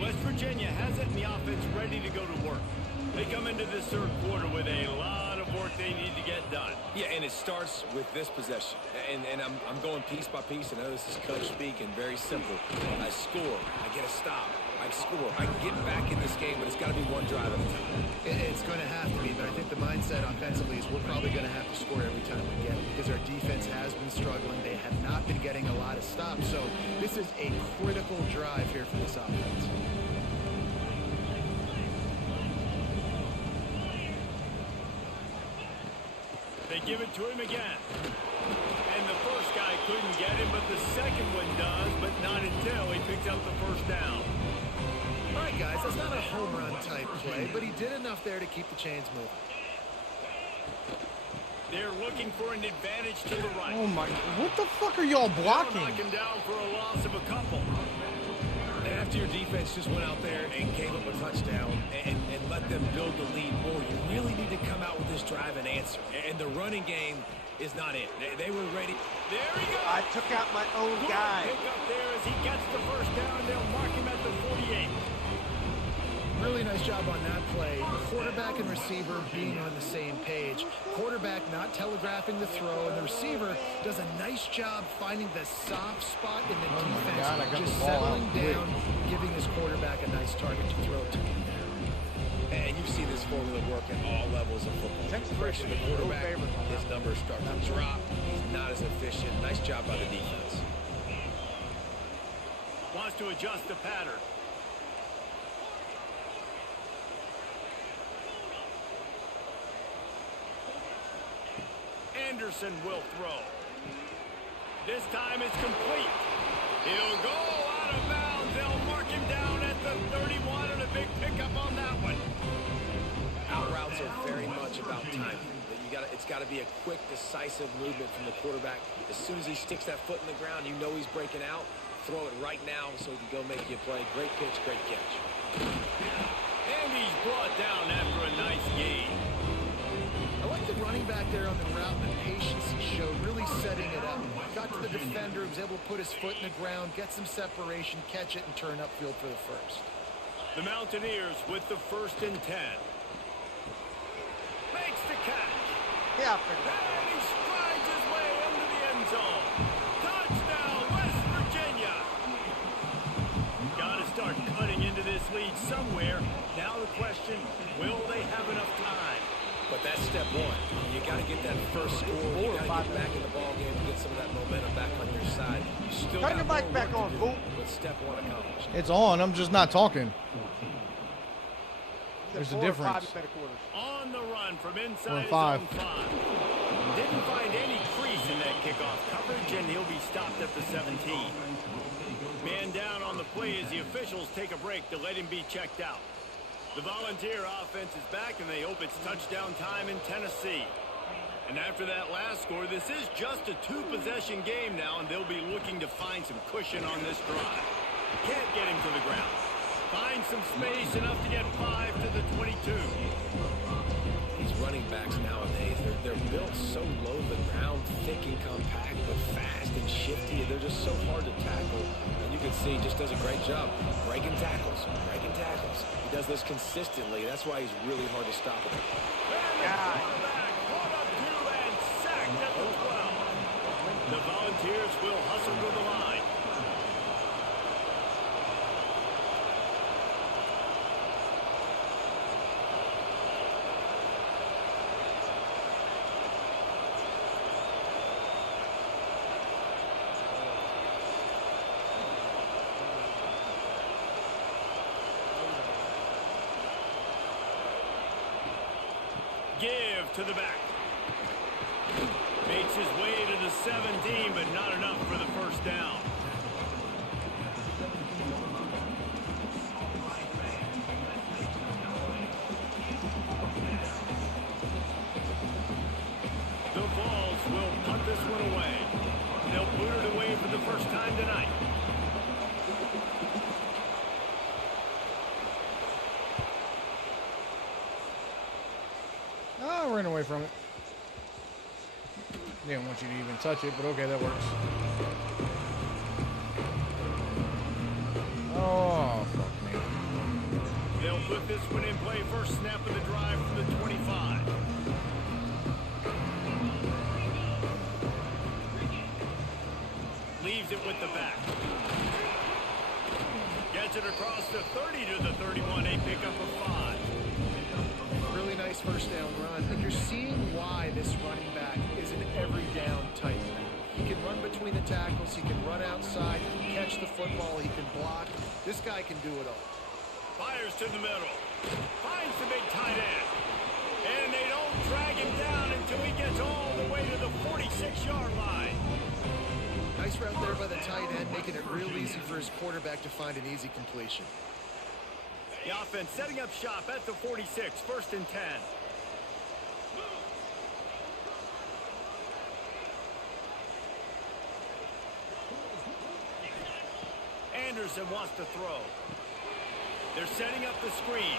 West Virginia has it in the offense ready to go to work. They come into this third quarter with a lot of work they need to get done. Yeah, and it starts with this possession. And I'm going piece by piece. I know this is coach speak and very simple. I score. I get a stop. I score. I can get back in this game, but it's got to be one drive at a time. It's going to have to be, but I think the mindset offensively is we're probably going to have to score every time we get it because our defense has been struggling. They have not been getting a lot of stops. So this is a critical drive here for this offense. They give it to him again. And the first guy couldn't get him, but the second one does, but not until he picks up the first down. All right, guys, that's not a home run type play, but he did enough there to keep the chains moving. They're looking for an advantage to the right. Oh my, what the fuck are y'all blocking? Knock him down for a loss of a couple. After your defense just went out there and gave up a touchdown and let them build the lead more, you really need to come out with this drive and answer. And the running game is not it. They were ready. There he goes. I took out my own guy. Pick up there as he gets the first down. They'll mark him at the 48. Really nice job on that play. Quarterback and receiver being on the same page. Quarterback not telegraphing the throw, and the receiver does a nice job finding the soft spot in the defense, God, I got just the ball out settling quick. down, giving his quarterback a nice target to throw to. And you see this formula work at all levels of football. Texas Pressure the Rangers, quarterback, no favorites on his that. numbers start to drop. He's not as efficient. Nice job by the defense. Wants to adjust the pattern. Anderson will throw. This time it's complete. He'll go out of bounds. They'll mark him down at the 31 and a big pickup on that one. Out routes are very much about timing. It's got to be a quick, decisive movement from the quarterback. As soon as he sticks that foot in the ground, you know he's breaking out. Throw it right now so he can go make you a play. Great pitch, great catch. And he's brought down after a nice gain. I like the running back there on the route and the patience he showed, really setting it up. Got to the defender, was able to put his foot in the ground, get some separation, catch it, and turn upfield for the first. The Mountaineers with the 1st and 10. Makes the catch. Yeah, And he strides his way into the end zone. Touchdown, West Virginia. Got to start cutting into this lead somewhere. Now the question, will they have enough time? But that's step one. You got to get that first score. You got to get back in the ball game and get some of that momentum back on your side. You still Turn got your mic more back work to on, do, fool. but step one accomplished. It's on, I'm just not talking. There's a 4 or 5 difference. better quarters. On the run from inside his 5. own 5. Didn't find any crease in that kickoff coverage, and he'll be stopped at the 17. Man down on the play as the officials take a break to let him be checked out. The Volunteer offense is back, and they hope it's touchdown time in Tennessee. And after that last score, this is just a 2-possession game now, and they'll be looking to find some cushion on this drive. Can't get him to the ground. Find some space, enough to get 5 to the 22. These running backs nowadays, they're built so low to the ground, thick and compact, but fast and shifty. They're just so hard to tackle. And you can see he just does a great job breaking tackles, breaking tackles. He does this consistently. That's why he's really hard to stop. And the quarterback caught up to and sacked at the 12. The Volunteers will hustle to the line. Give to the back. Makes his way to the 17, but not enough for the first down. The Vols will punt this one away. They'll boot it away for the first time tonight. Oh, I ran away from it. Didn't want you to even touch it, but okay, that works. Oh, fuck me. They'll play first snap of the drive from the 25. Leaves it with the back. Gets it across the 30 to the 31, a pickup of 5. Really nice first down run, and you're seeing why this running back is an every down type back. He can run between the tackles, he can run outside, he can catch the football, he can block. This guy can do it all. Fires to the middle. Finds the big tight end. And they don't drag him down until he gets all the way to the 46-yard line. Nice route there by the tight end, making it real easy for his quarterback to find an easy completion. The offense setting up shop at the 46, 1st and 10. Anderson wants to throw. They're setting up the screen.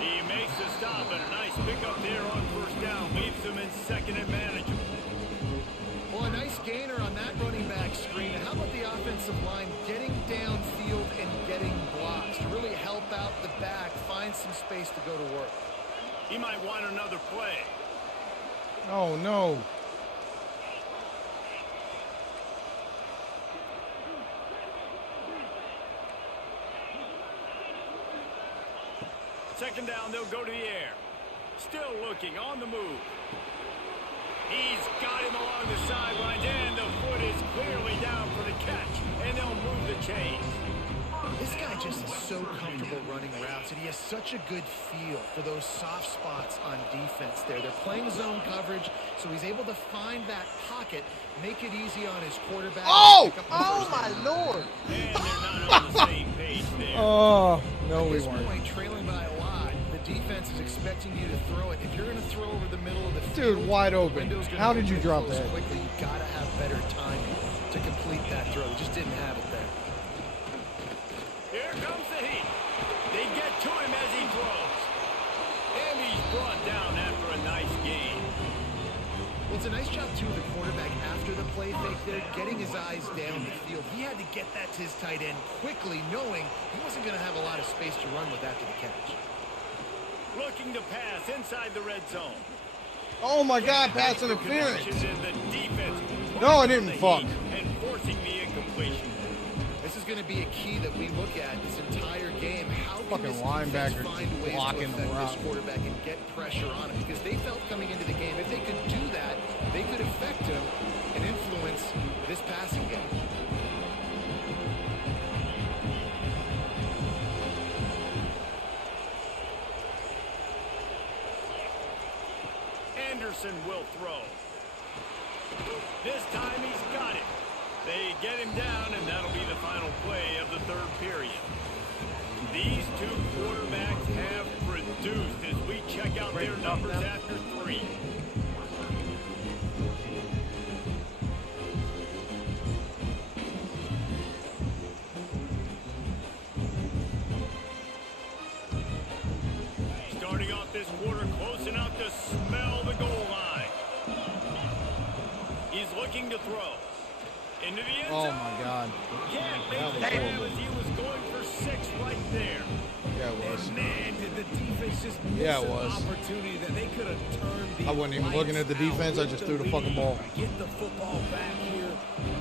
He makes the stop, and a nice pickup there on 1st down. Leaves them in 2nd and manageable. Well, a nice gainer on that running back screen. And how about the offensive line getting downfield and getting blocks to really help out the back, find some space to go to work. He might want another play. Oh, no. Second down, they'll go to the air. Still looking, on the move. He's got him along the sidelines, and the foot is clearly down for the catch, and they'll move the chains. This guy just is so comfortable running routes, and he has such a good feel for those soft spots on defense there. They're playing zone coverage, so he's able to find that pocket, make it easy on his quarterback. Oh! Oh, my Lord! And they're not on the same page there. Oh, no, At we this weren't. point, trailing by a lot, the defense is expecting you to throw it. If you're going to throw over the middle of the field, Dude, wide open. window's gonna How did you open drop close that? quickly. You got to have better timing to complete that throw. He just didn't have it there. Here comes the heat. They get to him as he throws. And he's brought down after a nice gain. Well, it's a nice job, too, of the quarterback after the play fake there, getting his eyes down the field. He had to get that to his tight end quickly, knowing he wasn't going to have a lot of space to run with after the catch. Looking to pass inside the red zone. Oh, my God, pass interference. In the defense. No, I didn't fuck. And forcing the incompletion. This is going to be a key that we look at this entire game. How can Fucking this linebacker defense find ways blocking to the affect route. this quarterback and get pressure on him? Because they felt coming into the game, if they could do that, they could affect him and influence this passing game. Anderson will throw. This time he's got it. They get him down, and that'll be the final play of the 3rd period. These two quarterbacks have produced as we check out their numbers after 3. Starting off this quarter close enough to smell the goal line. He's looking to throw. Into the end zone. Oh, my God. Can't make That was the horrible. as he was going for 6 right there. Yeah, it was. And man, did the defense just miss Yeah, it an was. opportunity that they could have turned the I wasn't even looking at the lights defense. I out just with threw the fucking ball. Get the football back here.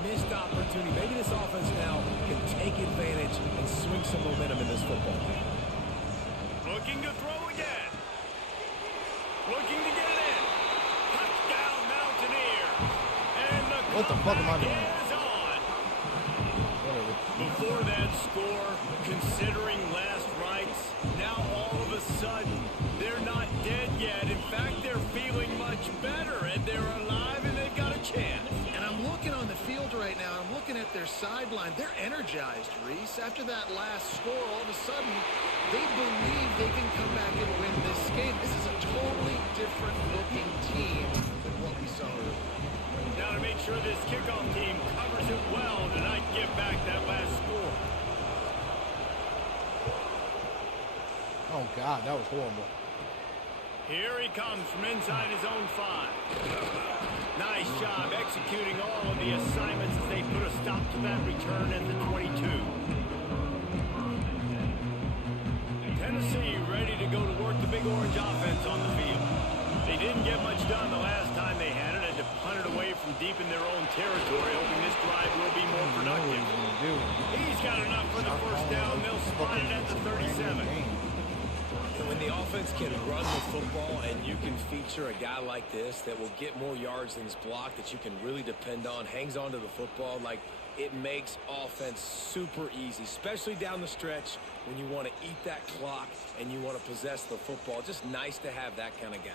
Missed opportunity. Maybe this offense now can take advantage and swing some momentum in this football game. Looking to throw again. Looking to get it in. Touchdown Mountaineer. And the What the fuck am I doing? comeback is on. Whatever. Before that score, considering last rights, now all of a sudden, they're not dead yet. In fact, they're feeling much better, and they're alive, and they've got a chance. And I'm looking on the field right now. I'm looking at their sideline. They're energized, Reese. After that last score, all of a sudden, they believe they can come back and win this game. This is a totally different looking team than what we saw earlier. Now to make sure this kickoff team covers it well to not give back that last score. Oh, God, that was horrible. Here he comes from inside his own 5. Nice job executing all of the assignments as they put a stop to that return at the 22. Tennessee see ready to go to work the big orange offense on the field. They didn't get much done the last time they had it, and to punt it away from deep in their own territory, hoping this drive will be more productive. He's got enough for the first down. They'll spot it at the 37. When the offense can run the football and you can feature a guy like this that will get more yards than his block, that you can really depend on, hangs on to the football, like, it makes offense super easy, especially down the stretch when you want to eat that clock and you want to possess the football. Just nice to have that kind of guy.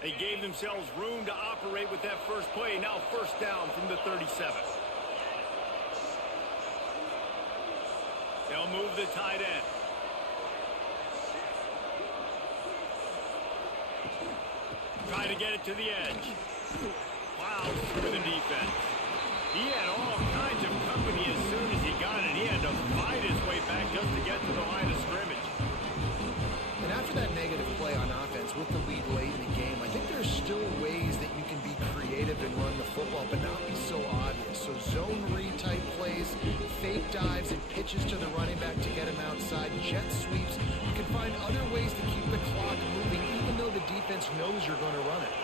They gave themselves room to operate with that first play. Now first down from the 37. They'll move the tight end. Try to get it to the edge. Plows through the defense. He had all kinds of company as soon as he got it. He had to fight his way back just to get to the line of scrimmage. And after that negative play on offense with the lead late in the game, I think there's still ways that you can be creative and run the football, but not be so obvious. So zone read type plays, fake dives and pitches to the running back to get him outside, jet sweeps. You can find other ways to keep the clock moving, even though the defense knows you're going to run it.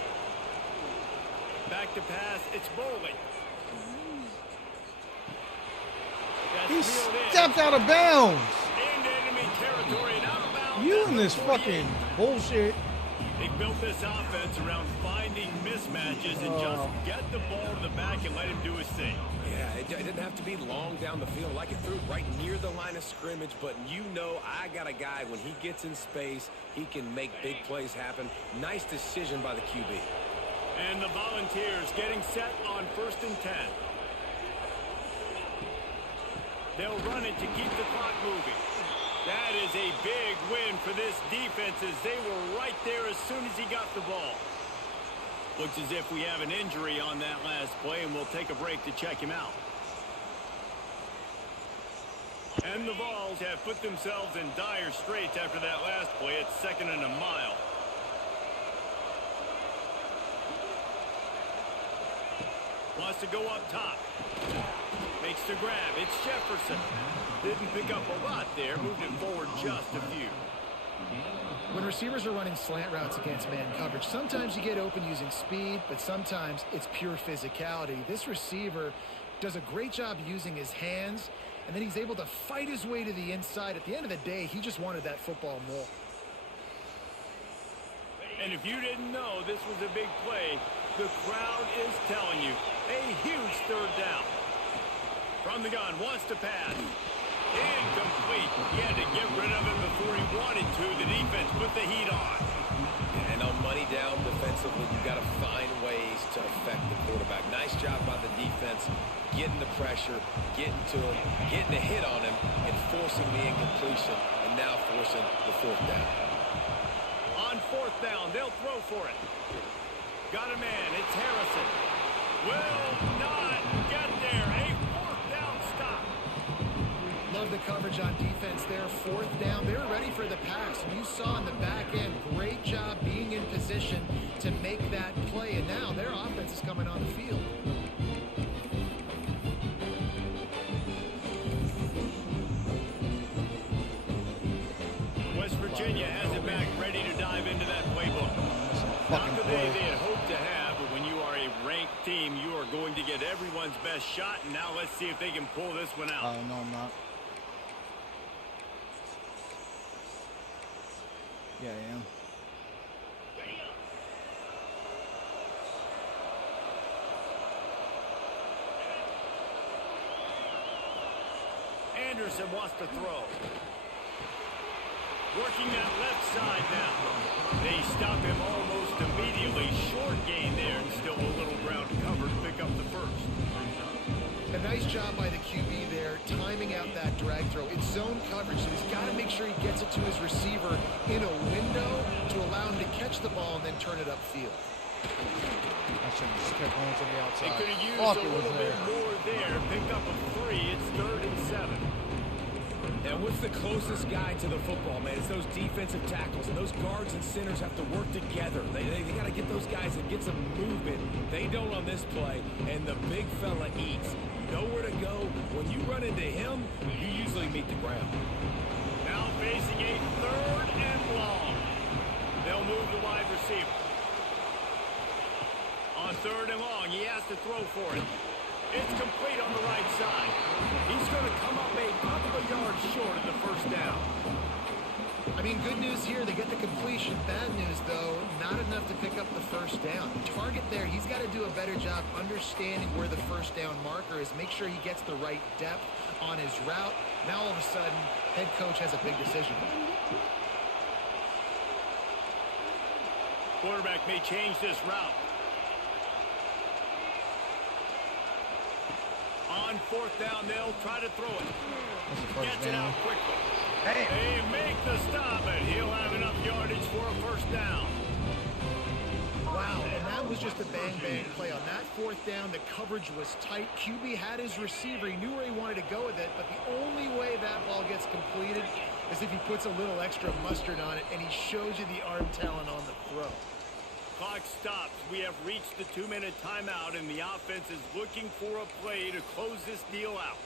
Back to pass, it's Bowling. He stepped out of bounds. Into enemy territory and out of bounds. You and this fucking bullshit. They built this offense around finding mismatches and just get the ball to the back and let him do his thing. Yeah, it didn't have to be long down the field. Like, it threw it right near the line of scrimmage, but you know I got a guy, when he gets in space, he can make big plays happen. Nice decision by the QB. And the Volunteers getting set on 1st and 10. They'll run it to keep the clock moving. That is a big win for this defense, as they were right there as soon as he got the ball. Looks as if we have an injury on that last play, and we'll take a break to check him out. And the Vols have put themselves in dire straits after that last play. It's 2nd and a mile. Wants to go up top. Makes the grab. It's Jefferson. Didn't pick up a lot there. Moved it forward just a few. When receivers are running slant routes against man coverage, sometimes you get open using speed, but sometimes it's pure physicality. This receiver does a great job using his hands, and then he's able to fight his way to the inside. At the end of the day, he just wanted that football more. And if you didn't know this was a big play, the crowd is telling you. A huge 3rd down. From the gun, wants to pass. Incomplete. He had to get rid of it before he wanted to. The defense put the heat on. And on money down defensively, you've got to find ways to affect the quarterback. Nice job by the defense, getting the pressure, getting to him, getting a hit on him, and forcing the incompletion, and now forcing the 4th down. On 4th down, they'll throw for it. Got a man. It's Harrison. Will not get there. A 4th down stop. Love the coverage on defense there. 4th down. They were ready for the pass. And you saw in the back end, great job being in position to make that play. And now their offense is coming on the field. West Virginia has it back, ready to dive into that playbook. Not the day they had hoped to have, but when you are a ranked team, you are going to get everyone's best shot. And now let's see if they can pull this one out. No, I'm not. Yeah, I am. Anderson wants to throw. Working that left side now. They stop him almost immediately. Short gain there, and still a little ground covered. Pick up the 1st. A nice job by the QB there, timing out that drag throw. It's zone coverage, so he's got to make sure he gets it to his receiver in a window to allow him to catch the ball and then turn it upfield. I should have just kept going to the outside. They could have used Fuck, a it was little there. bit more there. Pick up a 3. It's 3rd and 7. And what's the closest guy to the football, man? It's those defensive tackles, and those guards and centers have to work together. They got to get those guys and get some movement. They don't on this play, and the big fella eats. Nowhere to go. When you run into him, you usually meet the ground. Now facing a 3rd and long. They'll move the wide receiver. On 3rd and long, he has to throw for it. It's complete on the right side. He's going to come up a couple of yards short of the first down. I mean, good news here, they get the completion. Bad news, though, not enough to pick up the first down. The target there, he's got to do a better job understanding where the first down marker is, make sure he gets the right depth on his route. Now, all of a sudden, head coach has a big decision. Quarterback may change this route. On 4th down, they'll try to throw it. Gets it out quickly. They make the stop, and he'll have enough yardage for a first down. Wow, and that was just a bang-bang play. On that 4th down, the coverage was tight. QB had his receiver. He knew where he wanted to go with it, but the only way that ball gets completed is if he puts a little extra mustard on it, and he shows you the arm talent on the throw. Clock stops. We have reached the 2-minute timeout, and the offense is looking for a play to close this deal out.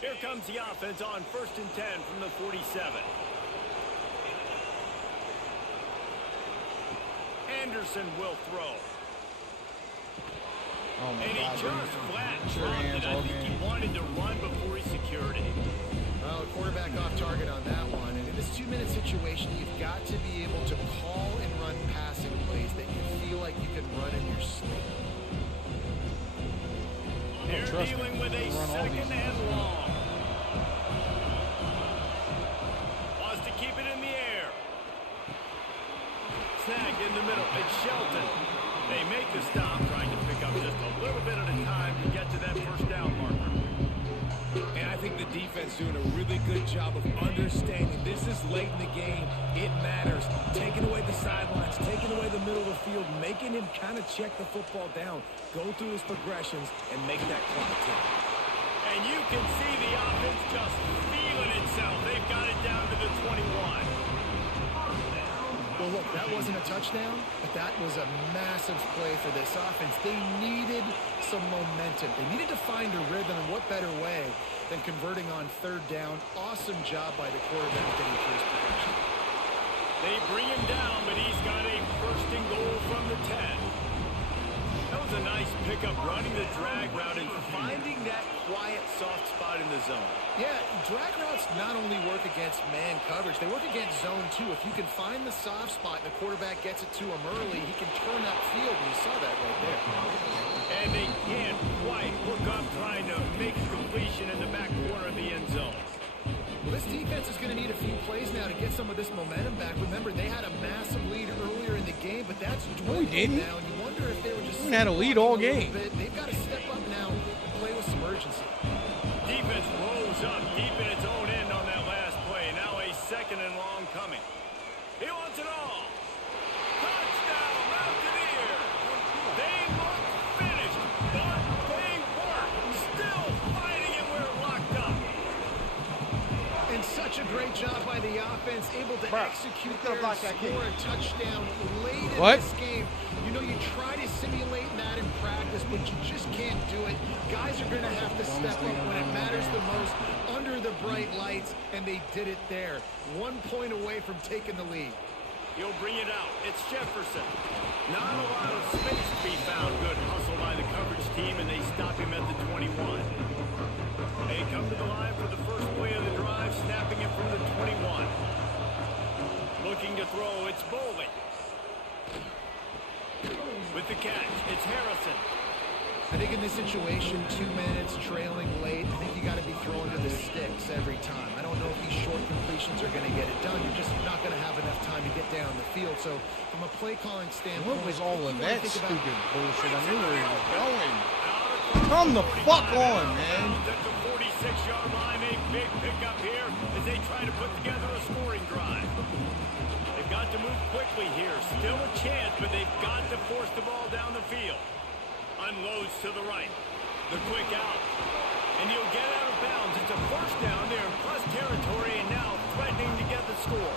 Here comes the offense on 1st and 10 from the 47. Anderson will throw. Oh my And he God, just flat Sure dropped hands it. I all think game. he wanted to run before he secured it. Well, quarterback off target on that one. And in this 2-minute situation, you've got to be able to call and run passing plays that you feel like you can run in your sleep. They're trust me. dealing with a Run all these. 2nd and long. Wants to keep it in the air. Snagged in the middle. It's Shelton. They make the stop, trying to pick up just a little bit at a time to get to that first down marker. And I think the defense doing a really good job of understanding this is late in the game. It matters. Taking away the sidelines, taking away the middle of the field, making him kind of check the football down, go through his progressions, and make that clock tick. And you can see the offense just feeling itself. They've got it down to the 21. Well, look, that wasn't a touchdown, but that was a massive play for this offense. They needed some momentum. They needed to find a rhythm, and what better way than converting on 3rd down. Awesome job by the quarterback getting through his progression. They bring him down, but he's got a 1st and goal from the 10. That was a nice pickup, running the drag route and finding that quiet, soft spot in the zone. Yeah, drag routes not only work against man coverage, they work against zone too. If you can find the soft spot and the quarterback gets it to him early, he can turn upfield, and you saw that right there. And they can't quite hook up trying to make a completion in the back corner of the end zone. Well, this defense is going to need a few plays now to get some of this momentum back. Remember, they had a massive lead earlier in the game, but that's dwindled now, and you wonder if they were just... We had a lead all game. They've got to step up now and play with some urgency. Defense rose up deep in its own end on that last play. Now a 2nd and long coming. He wants it all. Touchdown, Mountaineers. They look finished, but they weren't. Still fighting it where it locked up. And such a great job by the offense, able to execute there and score a touchdown late in this game. You know, you try to simulate that in practice, but you just can't do it. Guys are going to have to step up when it matters the most under the bright lights, and they did it there. 1 point away from taking the lead. He'll bring it out. It's Jefferson. Not a lot of space to be found. Good hustle by the coverage team, and they stop him at the 21. They come to the line for the first play of the drive, snapping it from the 21. Looking to throw, it's Bowling. With the catch, it's Harrison. I think in this situation, 2 minutes, trailing late, I think you got to be throwing to the sticks every time. I don't know if these short completions are going to get it done. You're just not going to have enough time to get down the field. So from a play calling standpoint, What was all of that stupid bullshit? I knew where he was going. Come the fuck on, man. At the 46-yard line, a big pickup here as they try to put together a scoring drive. They've got to move quickly here. Still a chance, but they've got to force the ball down the field. Unloads to the right. The quick out. And he'll get out of bounds. It's a first down there in plus territory and now threatening to get the score.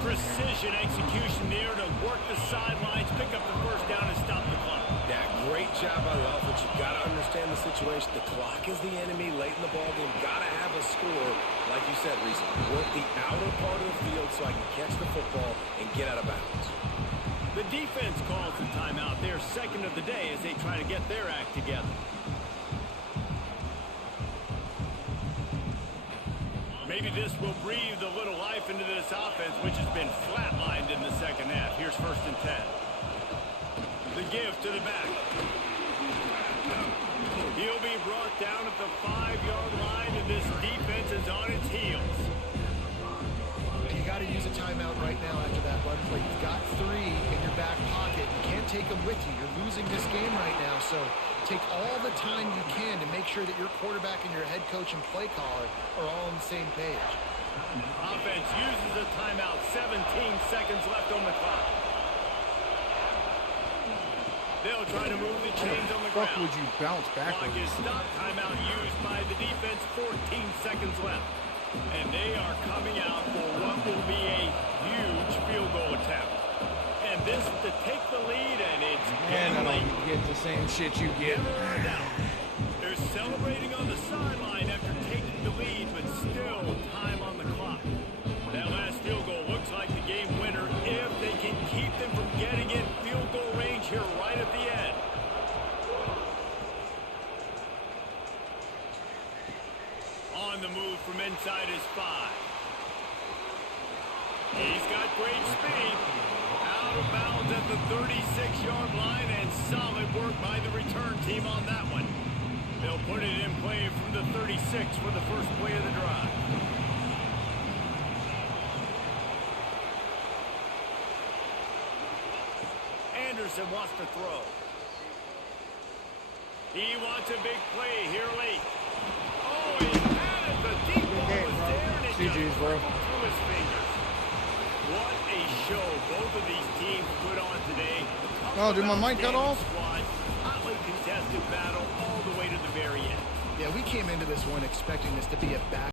Precision execution there to work the sidelines, pick up the first down and stop the clock. Yeah, great job by the offense. You've got to understand the situation. The clock is the enemy late in the ballgame. Got to have a score. Like you said, Reese, work the outer part of the field so I can catch the football and get out of bounds. The defense calls the timeout. Their second of the day as they try to get their act together. Maybe this will breathe a little life into this offense, which has been flatlined in the second half. Here's 1st and 10. The give to the back. He'll be brought down at the 5-yard line, and this defense is on its heels. You got to use a timeout right now after that run play. You've got 3 in your back pocket. You can't take them with you. You're losing this game right now, so take all the time you can to make sure that your quarterback and your head coach and play caller are all on the same page. Offense uses a timeout. 17 seconds left on the clock. They'll try to move the chains on the ground. Fuck would you bounce backwards? Clock is stopped. Timeout used by the defense. 14 seconds left. And they are coming out for what will be a huge field goal attempt. And this to take the lead, and it's And I getting don't get the same shit you get. Never in doubt. They're celebrating on the sideline after taking the lead, but still time on the clock. That last field goal looks like the game winner if they can keep them from getting in field goal range here right at the end. On the move from inside his 5. He's got great speed. Out of bounds at the 36-yard line, and solid work by the return team on that one. They'll put it in play from the 36 for the first play of the drive. Anderson wants to throw. He wants a big play here late. Oh, he had it. The deep ball was there, and it GG's, bro. through his fingers. What a show both of these teams put on today. Oh, did my mic cut off? Squad, hotly contested battle all the way to the very end. Yeah, we came into this one expecting this to be a back